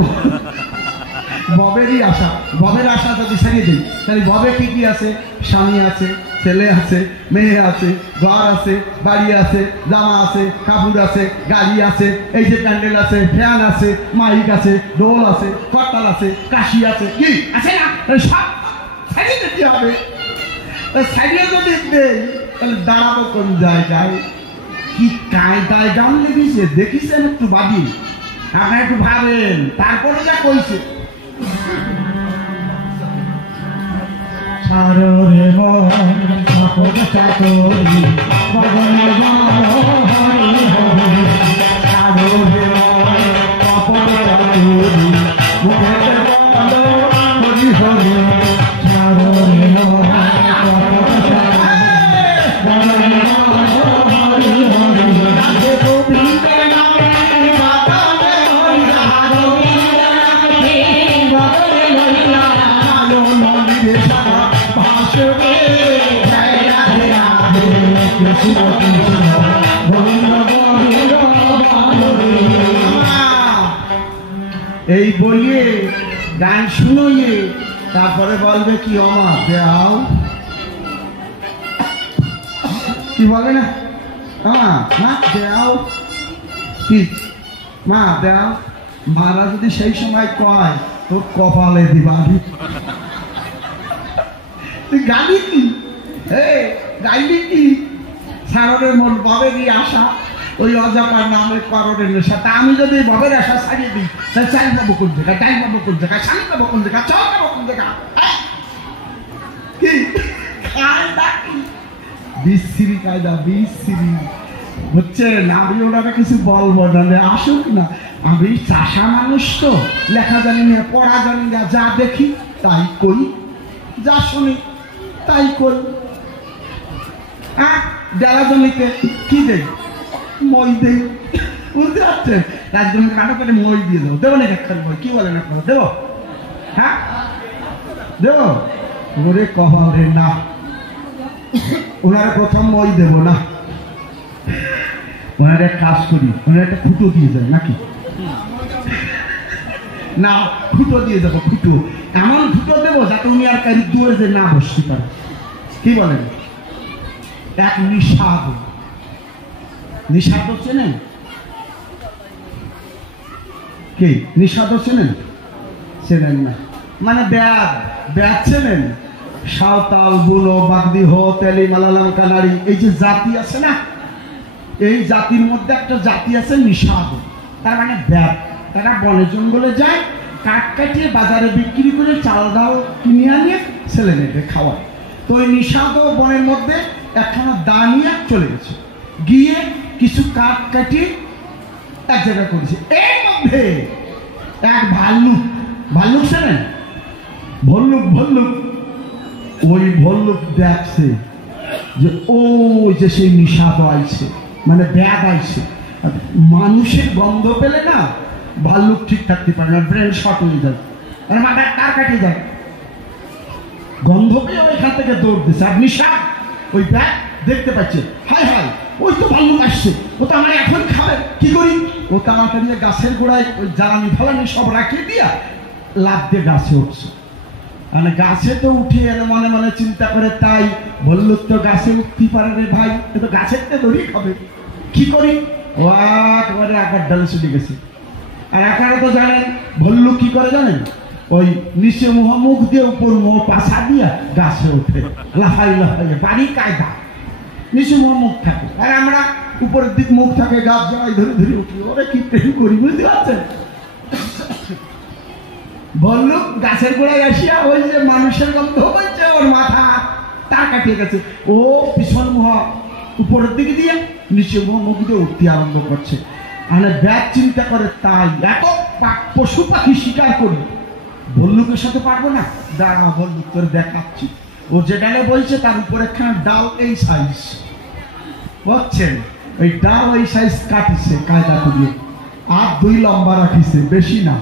ববেরই আশা, ববের আশা যদি ছেড়ে দিই তাহলে ববে কি কি আছে? স্বামী আছে, ছেলে আছে, মেয়ে আছে, ঘর আছে, বাড়ি আছে, জামা আছে, কাপড় আছে, গাড়ি আছে, এই যে প্যান্ডেল আছে, ফ্যান আছে, মাইক আছে, ঢোল আছে, করতাল আছে, কাশি আছে, কি আছে না? সব ছেড়ে দিতে হবে। ছাড়িয়ে যদি দেই তাহলে দাঁড়াবো কোন জায়গায়? কি কায়দায় গান লেগেছে দেখিছেন? একটু ভাবি, আপনারা একটু ভাবেন, তারপরে যা কইছে। সাররে মন সকল চাকরি বদনে বলো হরি হরি, সাররে মন সকল চাকরি মুখে বলো হরি হরি, সাররে মন সকল চাকরি বদনে বলো হরি হরি, রাধে গোবিন্দের নামে বদনে বলিয়া, গোবিন্দের নামে বদনে বলিয়া, আলো মন্দিরে সারা ভাসবে, জয় রাধে রাধে কৃষ্ণ কৃষ্ণ গোবিন্দ গোবিন্দ বলবে। এই বলিয়ে গান শুনিয়ে তারপরে বলবে কি অমা দেও, কি বলে না মা দেও, কি মা দেও। মারা যদি সেই সময় কয় তো কপালে দিবা, গালি কি গাইলি কি? সাররের মন ববেরই আশা, ওই অজাপার নামের করণের নেশা। তা আমি যদি ববের আশা ছাড়িয়ে দিই তাহলে চাই পাবো কোন জায়গায়, টাইম পাবো কোন জায়গায়, স্বামী পাবো কোন জায়গায়, চল পাবো কোন জায়গায়? কি কায়দা? কি বিশ্রী কায়দা, বিশ্রী হচ্ছে না। আমি ওনারা কিছু বলবো না, আসুক না। আমি চাষা মানুষ তো, লেখা জানি না, পড়া জানি না, যা দেখি তাই কই, যা শুনি তাই কই। ডেলা জমিতে কি দেই? মই দেই, বুঝতে পারছেন? তার জন্য কাটো করে মই দিয়ে দেবো, দেবো না? একটা মই কি বলেন আপনারা, দেবো? হ্যাঁ দেবো? ওরে কহরে না, ওনারা প্রথম মই দেবো না, ওনারা এক কাজ করি, ওনারা একটা ফুটো দিয়ে যায় নাকি না? ফুটো দিয়ে যাবো, ফুটো এমন ফুটো দেবো যাতে উনি আর কারি দূরে যে না বসতে পারে। কি বলেন? এক নিষাদ। নিষাদ চেনেন? কি নিষাদ চেনেন? চেনেন না মানে ব্যাদ। ব্যাদ চেনেন? সাঁওতাল, বুনো, বাগদিহ, তেলি, মালায়ালাম, কানাড়ি, এই যে জাতি আছে না, এই জাতির মধ্যে একটা জাতি আছে নিষাদ, তার মানে ব্যাদ। তারা বনে জঙ্গলে যায়, কাঠ কাটিয়ে বাজারে বিক্রি করে চাল ডাল কিনে আনিয়ে ছেলে মেয়েদের খাওয়ায়। তো ওই নিষাদ বনের মধ্যে একখানা দা নিয়ে চলে গেছে, গিয়ে কিছু কাঠ কাটিয়ে এক জায়গায় করেছে। এর মধ্যে এক ভাল্লুক, ভাল্লুক ছিলেন, ভল্লুক, ভল্লুক, ওই ভল্লুক দেখছে যে ওই যে সেই নিষাদ আইছে, মানে ব্যাগ আইছে। মানুষের গন্ধ পেলে না ভাল্লুক ঠিক থাকতে পারে না, ব্রেন শর্ট হয়ে যায়, মাথা কার কাটে যায়। গন্ধ পেয়ে ওইখান থেকে দৌড় দিচ্ছে। আর নিষাদ ওই ব্যাগ দেখতে পাচ্ছে, হায় হায় ওই তো ভাল্লুক আসছে, ও তো আমার এখন খাবে, কি করি? ও তাড়াতাড়ি গাছের গোড়ায় ওই জ্বালানি ফালানি সব রাখিয়ে দিয়া লাফ দিয়ে গাছে উঠছে। মানে গাছে তো উঠে এলো, মনে মনে চিন্তা করে, তাই ভল্লুক তো গাছে উঠতে পারে রে ভাই, এ তো গাছের তো দড়ি খাবে, কি করি? ও একেবারে আকার ডালে ছুটে গেছে। আর আকারে তো জানেন ভল্লুক কি করে জানেন? ওই নিচে মুখ দিয়ে উপর মুখ পাশা দিয়া গাছে ওঠে, লাফাই লাফাই, বাড়ি কায়দা, নিচে মুখ থাকে, আর আমরা উপরের দিক মুখ থাকে, গাছ জড়াই ধরে ধরে উঠি। ওরা কি প্রেম করি বুঝতে পারছেন? ভল্লুক গাছের গোড়ায় আসিয়া ওই যে মানুষের গন্ধ হচ্ছে, ওর মাথা তার কাটিয়ে গেছে, ও পিছন মুখ উপরের দিকে দিয়ে নিচে মুখ দিয়ে উঠতে আরম্ভ করছে। মানে ব্যাগ চিন্তা করে, তাই এত পশু পাখি শিকার করি, ভল্লুকের সাথে পারবো না, দাঁড়া ভল্লুক তোর দেখাচ্ছি। ও যে ডালে বলছে তার উপরে একখানা ডাল এই সাইজ, বুঝছেন? ওই ডাল এই সাইজ কাটিছে কায়দা করিয়ে, আর 2 লম্বা রাখিছে, বেশি না,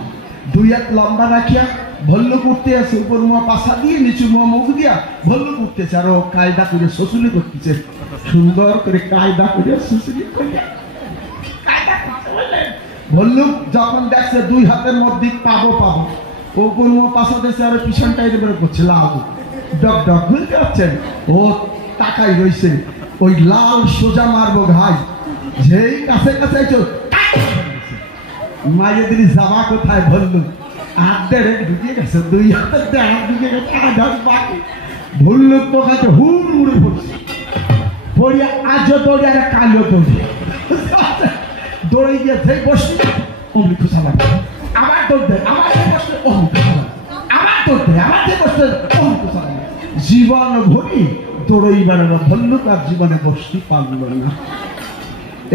2 হাত লম্বা রাখিয়া ভল্লুক উঠতে আছে, উপর মুখ পাশা দিয়ে নিচু মুখ দিয়া ভল্লুক উঠতেছে, আর ও কায়দা করে শশুলি করতেছে, সুন্দর করে কায়দা করে শশুলি করে। ভল্লুক যখন দেখছে 2 হাতের মধ্যে পাবো পাবো, ও কোন পাশা দেশে আর পিছনটাই বের করছে, লাল ডক ডক, বুঝতে পারছেন? ও তাকাই রয়েছে, ওই লাল সোজা মারবো ঘাই, যেই কাছে কাছে মায়ের দিদি যাওয়া কোথায় ভল্লুক হাত দেড়ে ঢুকিয়ে গেছে, 2 হাতের দেড় ঢুকে গেছে, বাকি ভল্লুক তো কাছে হুড় মুড়ে পড়ছে, পড়িয়া আজও দৌড়ে আর কালো দৌড়ে, দৌড়ে গিয়ে যেই বসি অমনি খুশা লাগে, আবার দৌড় দেয়, আবার বসলে অমনি খুশা লাগে, আবার দৌড় দেয়, আবার যে বসলে অমনি খুশা লাগে। জীবন ভরি দৌড়ইবার ভল্লুক আর জীবনে বসতে পারল না।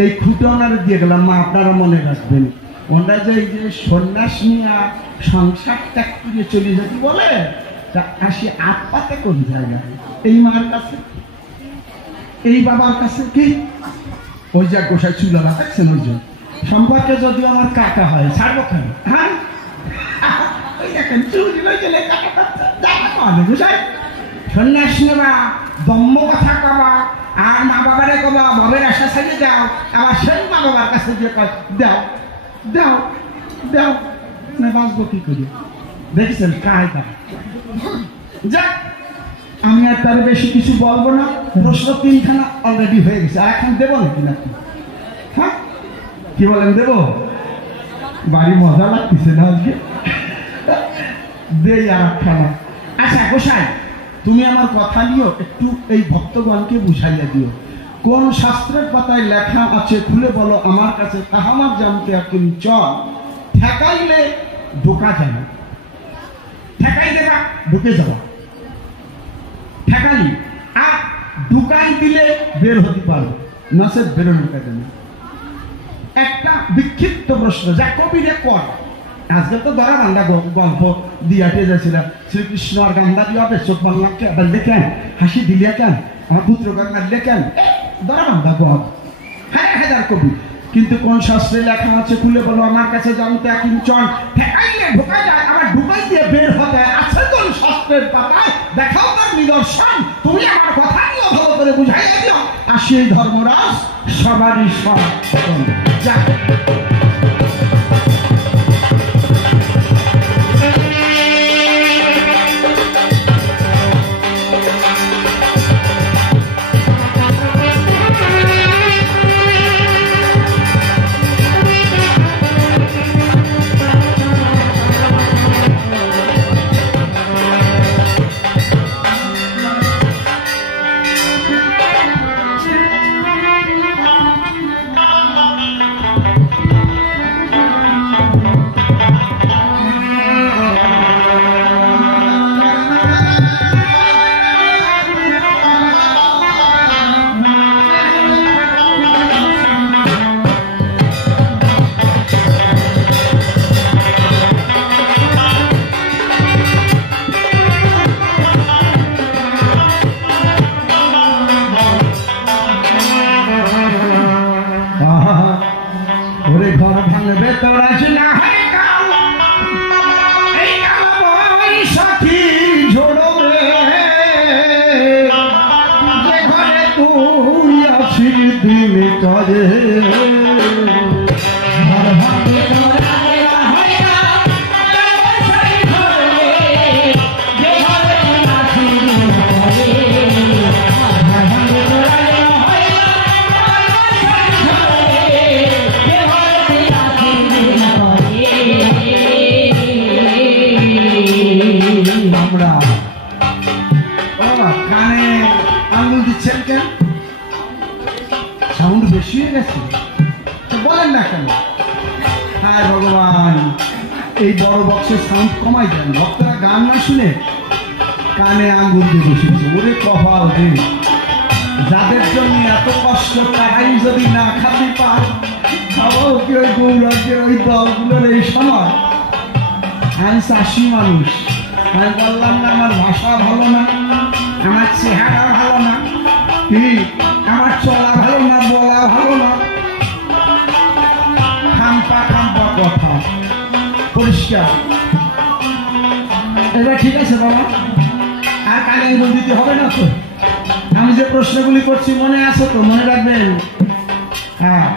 এই খুঁটে ওনারা দিয়ে গেলাম, মা আপনারা মনে রাখবেন, ওনারা যে এই যে সন্ন্যাস নিয়ে সংসার ত্যাগ করে চলে যেতে বলে, তা আসি আট পাতে কোন জায়গায়? এই মার কাছে, এই বাবার কাছে, কি ওই যে গোসাই চুলা রাখছেন, ওই যে সম্পর্কে যদি আমার কাকা হয় ছাড়বো কেন? হ্যাঁ ওই দেখেন চুরি হয়ে গেলে গোসাই সন্ন্যাস নেবা, দম্ম কথা কবা, আর মা বাবারে কবা ভবের আশা ছাড়িয়ে দাও, আবার সেই মা বাবার কাছে যে দাও দাও দাও, না বাঁচবো কি করি? দেখেছেন কায়দা। যাক, আমি আর তার বেশি কিছু বলবো না, প্রশ্ন 3খানা অলরেডি হয়ে গেছে, আর এখন দেবো নাকি নাকি? হ্যাঁ কি বলেন, দেবো? বাড়ি মজা লাগতেছে না আজকে, দেই আর 8খানা। আচ্ছা গোসাই, তুমি আমার কথা নিও, একটু এই ভক্তগণকে বুঝাইয়া দিও, কোন শাস্ত্রের পাতায় লেখা আছে খুলে বলো আমার কাছে, তাহামার জানতে এখন চল, ঠেকাইলে ঢোকা যায় না, ঠেকাই দেবা ঢুকে যাওয়া, ঠেকালি আর ঢুকাই দিলে বের হতে পারো, নাচে বেরোনো কাজে না। একটা বিক্ষিপ্ত প্রশ্ন যা কবিরে কর, আজকে তো ধরা গান্ধা গল্প দিয়াতে যাচ্ছিলাম, শ্রীকৃষ্ণ আর গান্ধা দিয়ে হবে, চোখ বাংলা কেন, হাসি দিলিয়া কেন, আমার পুত্র মারলে কেন, ধরা গান্ধা গল্প, 1000 কবি, কিন্তু কোন শাস্ত্রে লেখা আছে খুলে বলো আমার কাছে জানতে এখন চল, ঠেকাইলে ঢোকা যায়, আবার ঢুকাই দিয়ে বের হতে আছে কোন শাস্ত্রের পাতায়, দেখাও তার নিদর্শন, তুমি আমার কথা নিয়ে ভালো করে বুঝাইয়া দিও, আর সেই ধর্মরাজ সবারই সব যা। ভাঙবে তোরা যে না হয় কাল এই কাল বৈশাখী ঝোড়বে যে ঘরে তুই আছিস দিন কাজে ঘর ভাঙবে তোরা যে না হয় কাল বৈশাখী ঝোড়বে যে ঘরে তুই আছিস দিন কাজে ঘর ভাঙবে তোরা যে না হয় আমরা কানে আঙুল দিচ্ছেন কেন? সাউন্ড বেশি হয়ে গেছে তো বলেন না কেন? হ্যাঁ ভগবান, এই বড় বক্সের সাউন্ড কমাই দেন, ভক্তরা গান না শুনে কানে আঙুল দিয়ে বসেছে। ওরে কপাল রে, যাদের জন্য এত কষ্ট তারাই যদি না খাতে পায়, খাবো কি ওই গৌরাজ্যের ওই দলগুলোর এই সময়? আমি চাষি মানুষ, আমি বললাম না আমার ভাষা ভালো না, আমার চেহারা ভালো না, কি আমার চলা ভালো না, বলা ভালো না, খাম্পা খাম্পা কথা পরিষ্কার। এটা ঠিক আছে বাবা, আর কানে আঙুল দিতে হবে না তো? আমি যে প্রশ্নগুলি করছি মনে আছে তো? মনে রাখবেন। হ্যাঁ,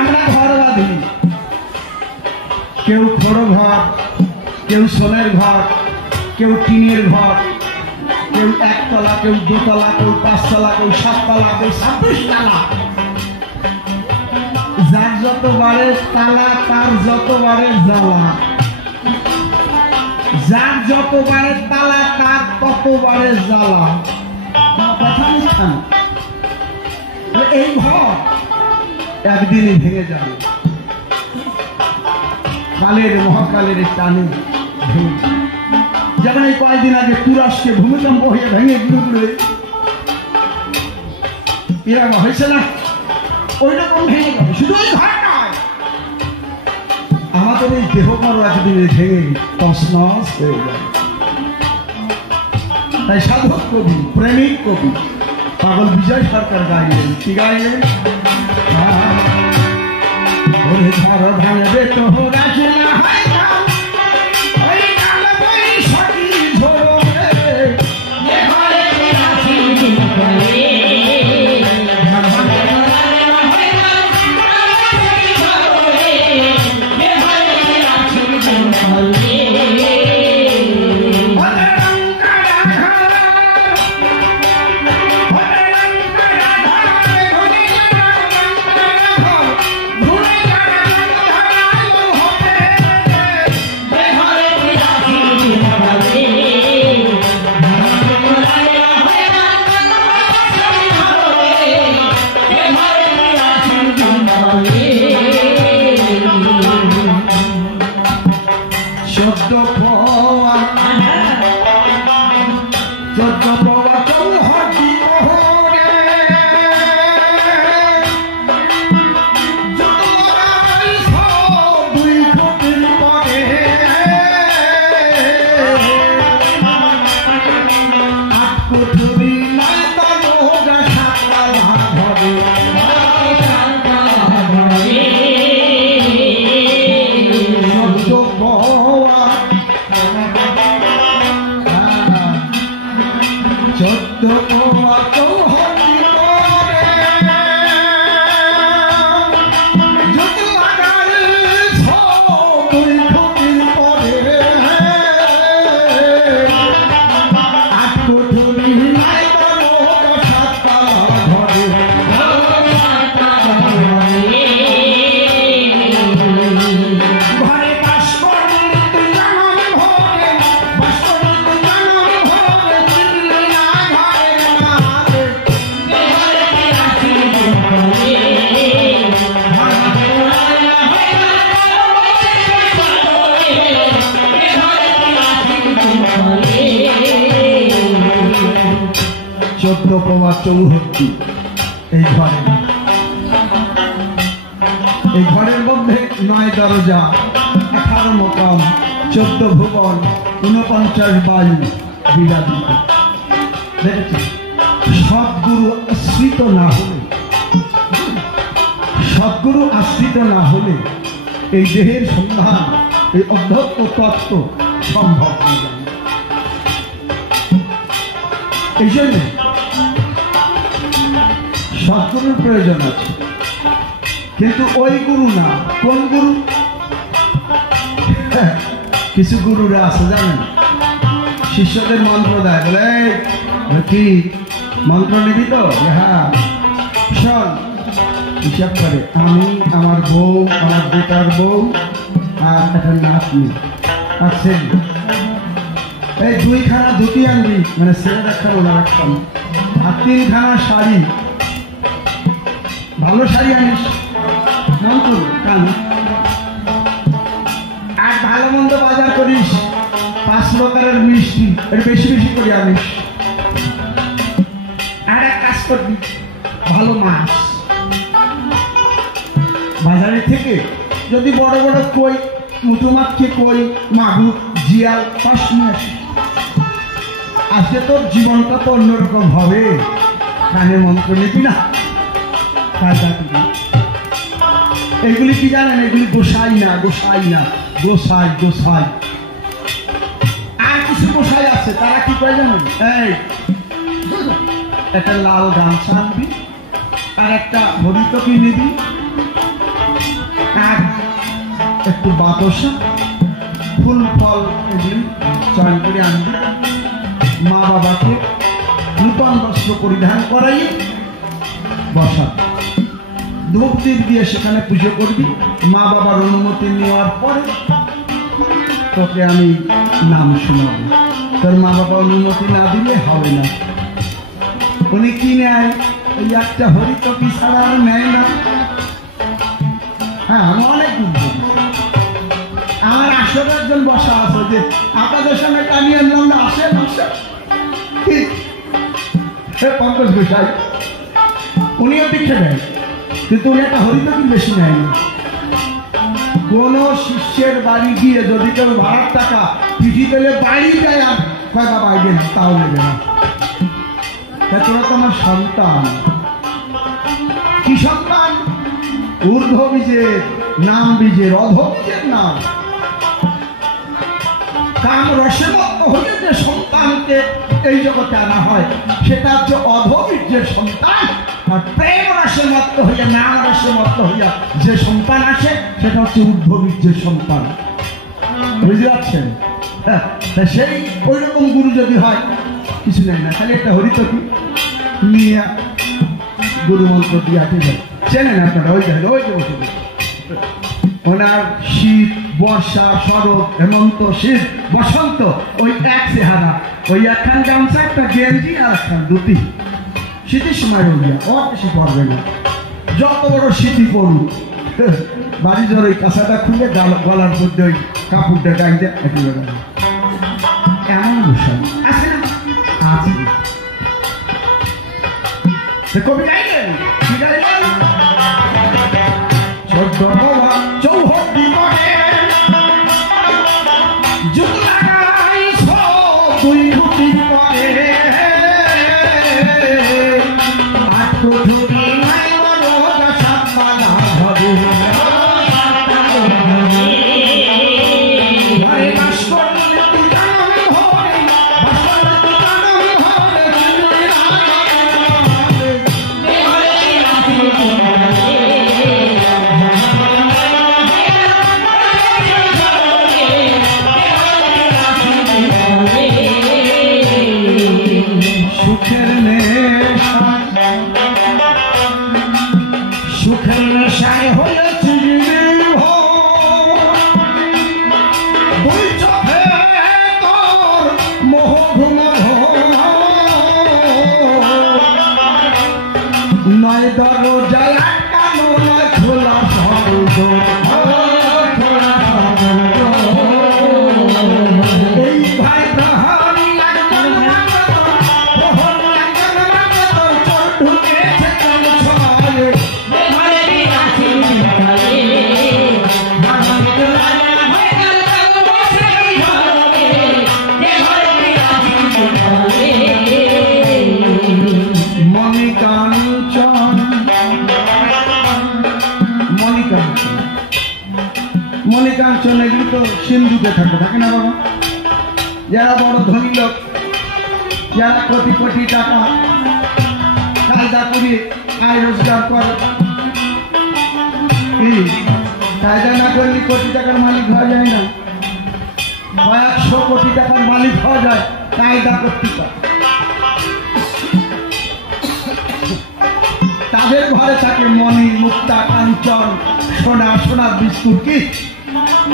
আমরা ঘর বাঁধি, কেউ খড় ঘর, কেউ সোনের ঘর, কেউ টিনের ঘর, কেউ একতলা, কেউ দোতলা, কেউ পাঁচতলা, কেউ সাততলা, কেউ 26 তলা। যার যতবারে তালা তার যতবারে জ্বালা, যার যতবারে তালা তার ততবারে জ্বালা। কথা বুঝছেন? এই ঘর একদিনই ভেঙে যাবে, কালের মহাকালের টানে ভেঙে। যেমন এই কয়েকদিন আগে তুরস্কে ভূমিকম্প হয়ে ভেঙে গুঁড়ো এরকম হয়েছে না? ওই রকম ভেঙে যাবে। শুধু ওই ঘর নয়, আমাদের এই দেহকারও একদিন ভেঙে তছনছ হয়ে যাবে। তাই সাধক কবি, প্রেমিক কবি পাগল বিজয় সরকার গাইলেন, কি গাইলেন? ওরে ঘর ভাঙবে তোরা যে না হয় কাল, ওই কাল বৈশাখী ঝোড়বে যে ঘরে তুই আছিস দিন কাজে। ঘর ভাঙবে তোরা যে না হয় কাল, বৈশাখী ঝোড়বে যে ঘরে তুই আছিস দিন কাজে। চোদ্দপমা চৌহদ্দি এই ঘরের মধ্যে 9 দরজা, 18 মকাম, 14 ভুবন, 49 বায়ু বিরাজিত। দেখেছি সদ্গুরু আশ্রিত না হলে সদ্গুরু আশ্রিত না হলে এই দেহের সন্ধান, এই অধ্যত্ত তত্ত্ব সম্ভব নয়। এই জন্য সদ্গুরুর প্রয়োজন আছে, কিন্তু ওই গুরু না। কোন গুরু? কিছু গুরুরা আছে জানেন, শিষ্যদের মন্ত্র দেয়, বলে কি মন্ত্র নিবি তো? হ্যাঁ, শোন, হিসাব করে আমি, আমার বউ, আমার বেটার বউ আর একটা নাতনি আর ছেলে, এই 2খানা ধুতি আনবি, মানে ছেলের একটা ওনার একটা, আর 3খানা শাড়ি, ভালো শাড়ি আনিস, মন্ত্র কান, আর ভালো মন্দ বাজার করিস, 5 প্রকারের মিষ্টি একটু বেশি বেশি করে আনিস, আর এক কাজ করবি, ভালো মাছ বাজারে থেকে যদি বড় বড় কই, মুঠো মাছকে কই, মাগুর, জিয়াল, পাশ নিয়ে আসিস। আজকে তোর জীবনটা তো অন্যরকম হবে। কানে মন্ত্র নিবি না, এগুলি কি জানেন? এগুলি গোসাই না, গোসাই না, গোসাই, গোসাই। আর কিছু গোসাই আছে, তারা কি করে জানেন? এই একটা লাল গামছা আনবি, আর একটা হরিতকি নিবি, আর একটু বাতাসা, ফুল ফল এগুলি চয়ন করে আনবি। মা বাবাকে নূতন বস্ত্র পরিধান করাই বসা, ধূপ দীপ দিয়ে সেখানে পুজো করবি। মা বাবার অনুমতি নেওয়ার পরে তোকে আমি নাম শোনাবো। তোর মা বাবা অনুমতি না দিলে হবে না। উনি কি নেয়? ওই একটা হরিতকি ছাড়া আর নেয় না। হ্যাঁ, আমি অনেক আমার 800 জন বসা আছে, যে আপনাদের সামনে টানিয়ে আনলাম না, আসেন আসেন, পঙ্কজ গোসাই, উনিও দীক্ষা দেয়, কিন্তু উনি একটা হরিতকি বেশি নেয়নি। কোন শিষ্যের বাড়ি গিয়ে যদি কেউ ভাড়ার টাকা পিঠি পেলে বাড়ি যায়, আর কয়টা বাইবে না, তাও নেবে না। তোরা তো আমার সন্তান। কি সন্তান? ঊর্ধ্ব বীজের নাম, বীজের অধ বীজের নাম। কাম রসমত্ত হয়ে যে সন্তানকে এই জগতে আনা হয়, সেটা হচ্ছে অধ বীজের সন্তান। আর প্রেম রসের মত্ত হইয়া, নাম রসের মত্ত হইয়া যে সন্তান আসে, সেটা হচ্ছে ঊর্ধ্ব বীজের সন্তান। বুঝতে পারছেন? হ্যাঁ, সেই ওই রকম গুরু যদি হয়, কিছু নেই না, খালি একটা হরিতকি নিয়ে গুরু মন্ত্র দিয়ে হাঁটে যায়। চেনেন আপনারা? ওই জায়গায় ওই যে বসে ওনার শীত, বর্ষা, শরৎ, হেমন্ত, শীত, বসন্ত, ওই এক চেহারা। ওই একখান গামছা, একটা গেঞ্জি, আর একখান ধুতি। শীতের সময় রইয়া ওর বেশি পড়বে না, যত বড় শীতই পড়ুক, বাড়ি জ্বর ওই কাঁচাটা খুলে গলার মধ্যে ওই কাপড়টা গাইতে একেবারে এমন বিষয় আছে না? আছে। কবি গাইলেন, কি গাইলেন? চৌহদ্দি করে যুগ লাগাইছ তুই ধুতি করে, কাঞ্চন এগুলো তো সিন্ধুকে থাকে না বাবা? যারা বড় ধনী লোক, যারা কোটি কোটি টাকা কায়দা করে আয় রোজগার করে, কায়দা না করলে কোটি টাকার মালিক হওয়া যায় না, কয়েকশো কোটি টাকার মালিক হওয়া যায় কায়দা করতে পারে। তাদের ঘরে থাকে মণি, মুক্তা, কাঞ্চন, সোনা, সোনার বিস্কুট, কি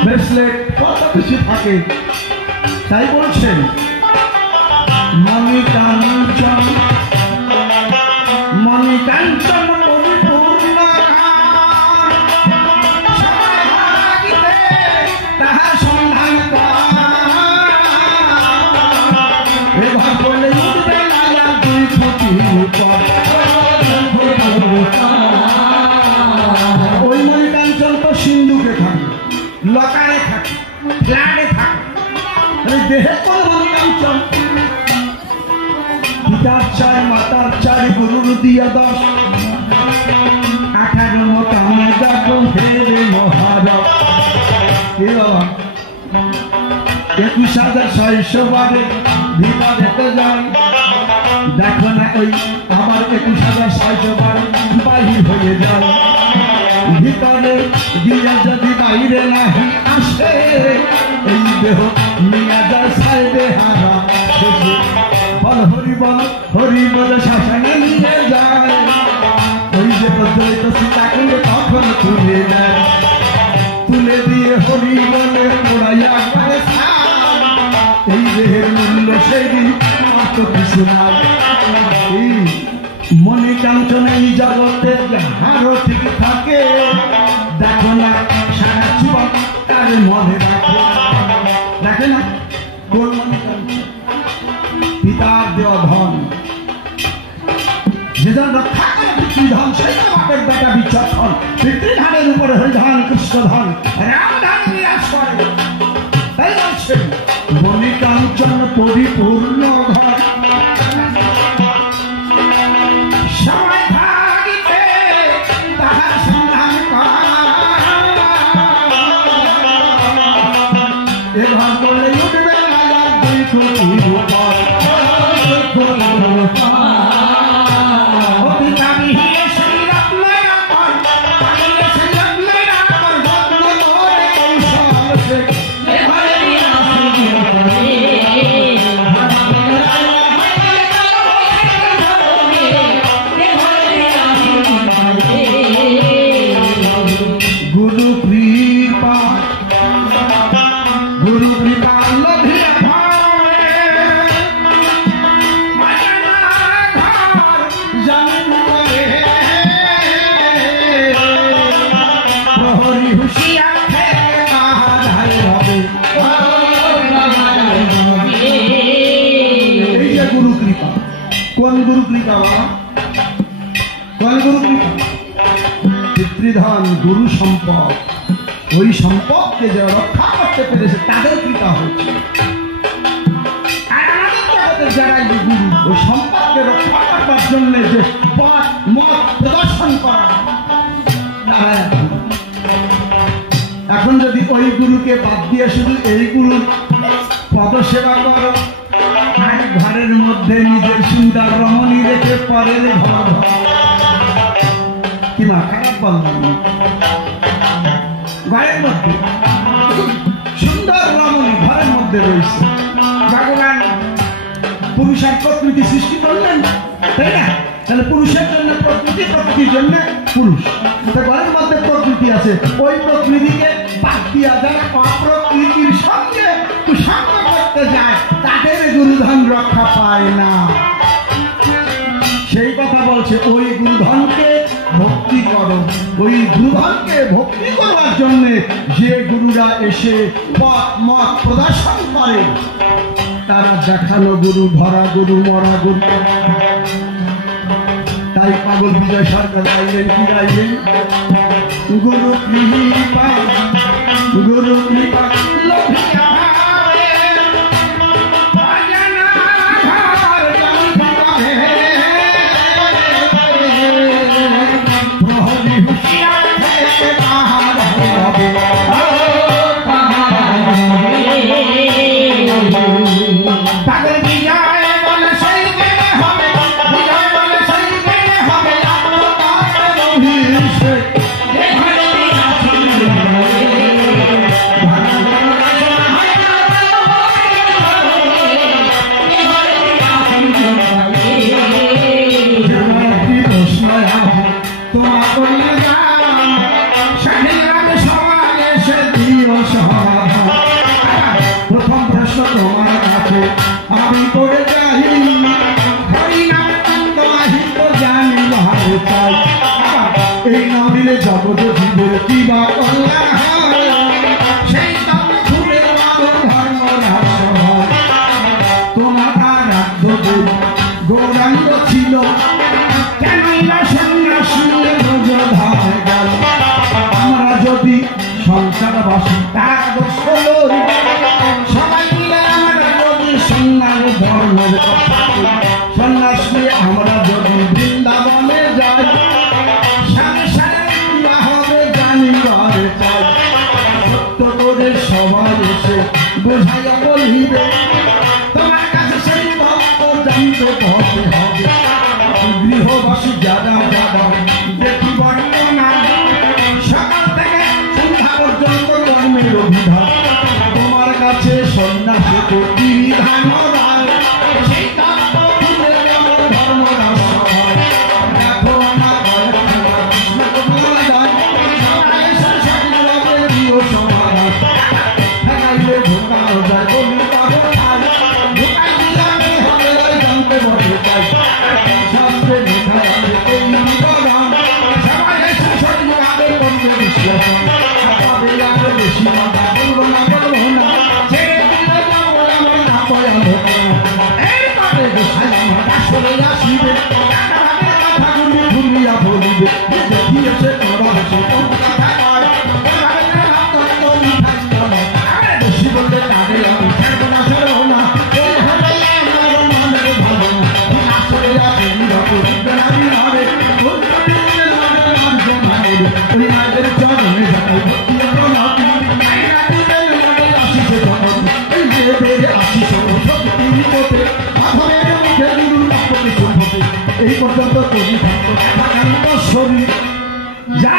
ব্রেসলেট, কত কিছু থাকে। তাই বলছেন মণি কাঞ্চন, মণি কাঞ্চন পরিপূর্ণ তাহার সন্ধান এবার বলে উঠবে না দুই ফুটি উপর। ওই মণি কাঞ্চন তো সিন্ধুকে থাকে, লকারে থাকে, ফ্ল্যাটে থাকে, দেহে কোন মণি কাঞ্চন। পিতার চাই, মাতার চাই, গুরুর দিয়া 10, 18 মোটাময় দেখো হেরে মহারব। কে বাবা 21,600 বারে বিবাদেতে যান, দেখো না ওই আমার 21,600 বার বাহির হয়ে যান। ভিতরে দিয়া যদি বাইরে নাহি আসে, এই দেহ নিয়ে যায় সাইডে হারা শেষে। বল হরি বল, হরি বল শাসনে নিয়ে যায়, ওই যে প্রচলিত সীতা করে তখন তুলে দেয়, তুলে দিয়ে হরি বলে পোড়াইয়া করে এই দেহের মূল্য সেই দিন কত কিছু নাই। এই মণি কাঞ্চন এই জগতে যাহারও ঠিক থাকে, দেখো না সারা জীবন তার মনে রাখে, দেখে না কোন মণি কাঞ্চন? পিতার দেওয়া ধন, যেজন রক্ষা করে পিতৃধন, সেই বাপের বেটা বিচক্ষণ। পিতৃধানের উপরে হয়ে ধন কৃষ্ণ ধন, রাম ধান বিরাজ করে। তাই বলছেন মণি কাঞ্চন পরিপূর্ণ ঘর, সময় ভাগিতে তাহার সন্ধান এবার বলে উঠবে না দুই ফুটি উপর। পিতৃধন গুরু সম্পদ, ওই সম্পদকে যে রক্ষা করতে পেরেছে তাদের কৃপা হয়েছে। আর আমাদের জগতের যারা গুরু, ওই সম্পদকে রক্ষা করবার জন্য যে পথ মত প্রদর্শন করা, তারা এখন যদি ওই গুরুকে বাদ দিয়ে শুধু এই গুরুর পদসেবা করো, আর ঘরের মধ্যে নিজের সুন্দর রমণী রেখে পরের ঘর কিংবা খারাপ বললাম, ঘরের মধ্যে সুন্দর রমণী ঘরের মধ্যে রয়েছে। ভগবান পুরুষের প্রকৃতি সৃষ্টি করলেন, তাই না? তাহলে পুরুষের জন্য প্রকৃতি, প্রকৃতির জন্য পুরুষ। ঘরের মধ্যে প্রকৃতি আছে, ওই প্রকৃতিকে বাদ দিয়া যারা অপ্রকৃতির সঙ্গে কুসঙ্গ করতে যায়, তাদের গুরুধন রক্ষা পায় না। সেই কথা বলছে ওই গুরুধনকে ভক্তি করো। ওই গুরুধনকে ভক্তি করার জন্য যে গুরুরা এসে পথ মত প্রদর্শন করে, তারা দেখানো গুরু, ধরা গুরু, মরা গুরু। তাই পাগল বিজয় সরকার গাইলেন, কি গাইলেন? গুরু কৃপা, গুরু কৃপা লভিয়া করিয়ে দাও, স্বাধীনভাবে সবাই এসে দিও সমাধান। প্রথম প্রশ্ন তোমার কাছে আমি করে যাই, হরিনাম নন্দ আহিত জানি ভালো চাই। এই না দিলে জগৎ জীবের কি বা কল্যাণ হয়, সেই তত্ত্ব খুলে মানব ধর্ম হ্রাস হয়। তোমার রাজ্য গৌরাঙ্গ ছিল, কেন না সন্ন্যাসী ব্রজধামে গেল। আমরা যদি সংসারবাসী তার দোষ লই, সবাই মিলে আমরা যদি সন্ন্যাস ধর্মের কথা বলি, সন্ন্যাস নিয়ে আমরা যদি বৃন্দাবনে যাই, সংসারে বিবাহ হবে জানিবার চাই। সত্য করে সবাই এসে বোঝাইয়া বলিবে, তোমার কাছে সেই ভক্ত জানতে হতে হবে। গৃহবাসী যারা যারা দেখি বর্ণনা, সকাল থেকে সন্ধ্যা পর্যন্ত কর্মের অভিধান। তোমার কাছে সন্ন্যাসী তো কি বিধান হয়, সেই তত্ত্ব খুলে আমার ধর্ম হ্রাস হয়। দেখো আমার কৃষ্ণ বলা যায়, সবাই এসে স্বাধীনভাবে দিও সমাধান। ঠেকাইলে ঢোকানো যায় বলি তবে ঠাই, ঢোকাই দিলামে হবে ওই জানতে বসে চাই। শাস্ত্রে লেখা আছে এই বিবরণ, সবাই এসে স্বাধীনভাবে করবে বিশ্লেষণ। সকালে আমরা বেশি কথা বলবো না, বলবো না, ছেড়ে দিলে যাবো আমরা না বয়া লোক। এইভাবে গোসাই আমার আসলে আসিবে, কথাগুলি ভুলিয়া বলিবে, দেখিয়েছে তোরা বেশি কম কথা কয়। বেশি বললে তাদের আমি ছাড়বো না, ছাড়বো না, এই হলে আমার মনের ভাবনা। আসলে আসে নিরবে বিজ্ঞানী হবে, ওই মায়ের চরণে যাই ভক্তি প্রণতি। আসিছে জগৎ এই দেবে আসিছে শক্তি নিকটে, মাধবের মুখে গুরু লক্ষ্যে শুভতে। এই পর্যন্ত তুমি ভক্ত থাকান্ত শরীর যা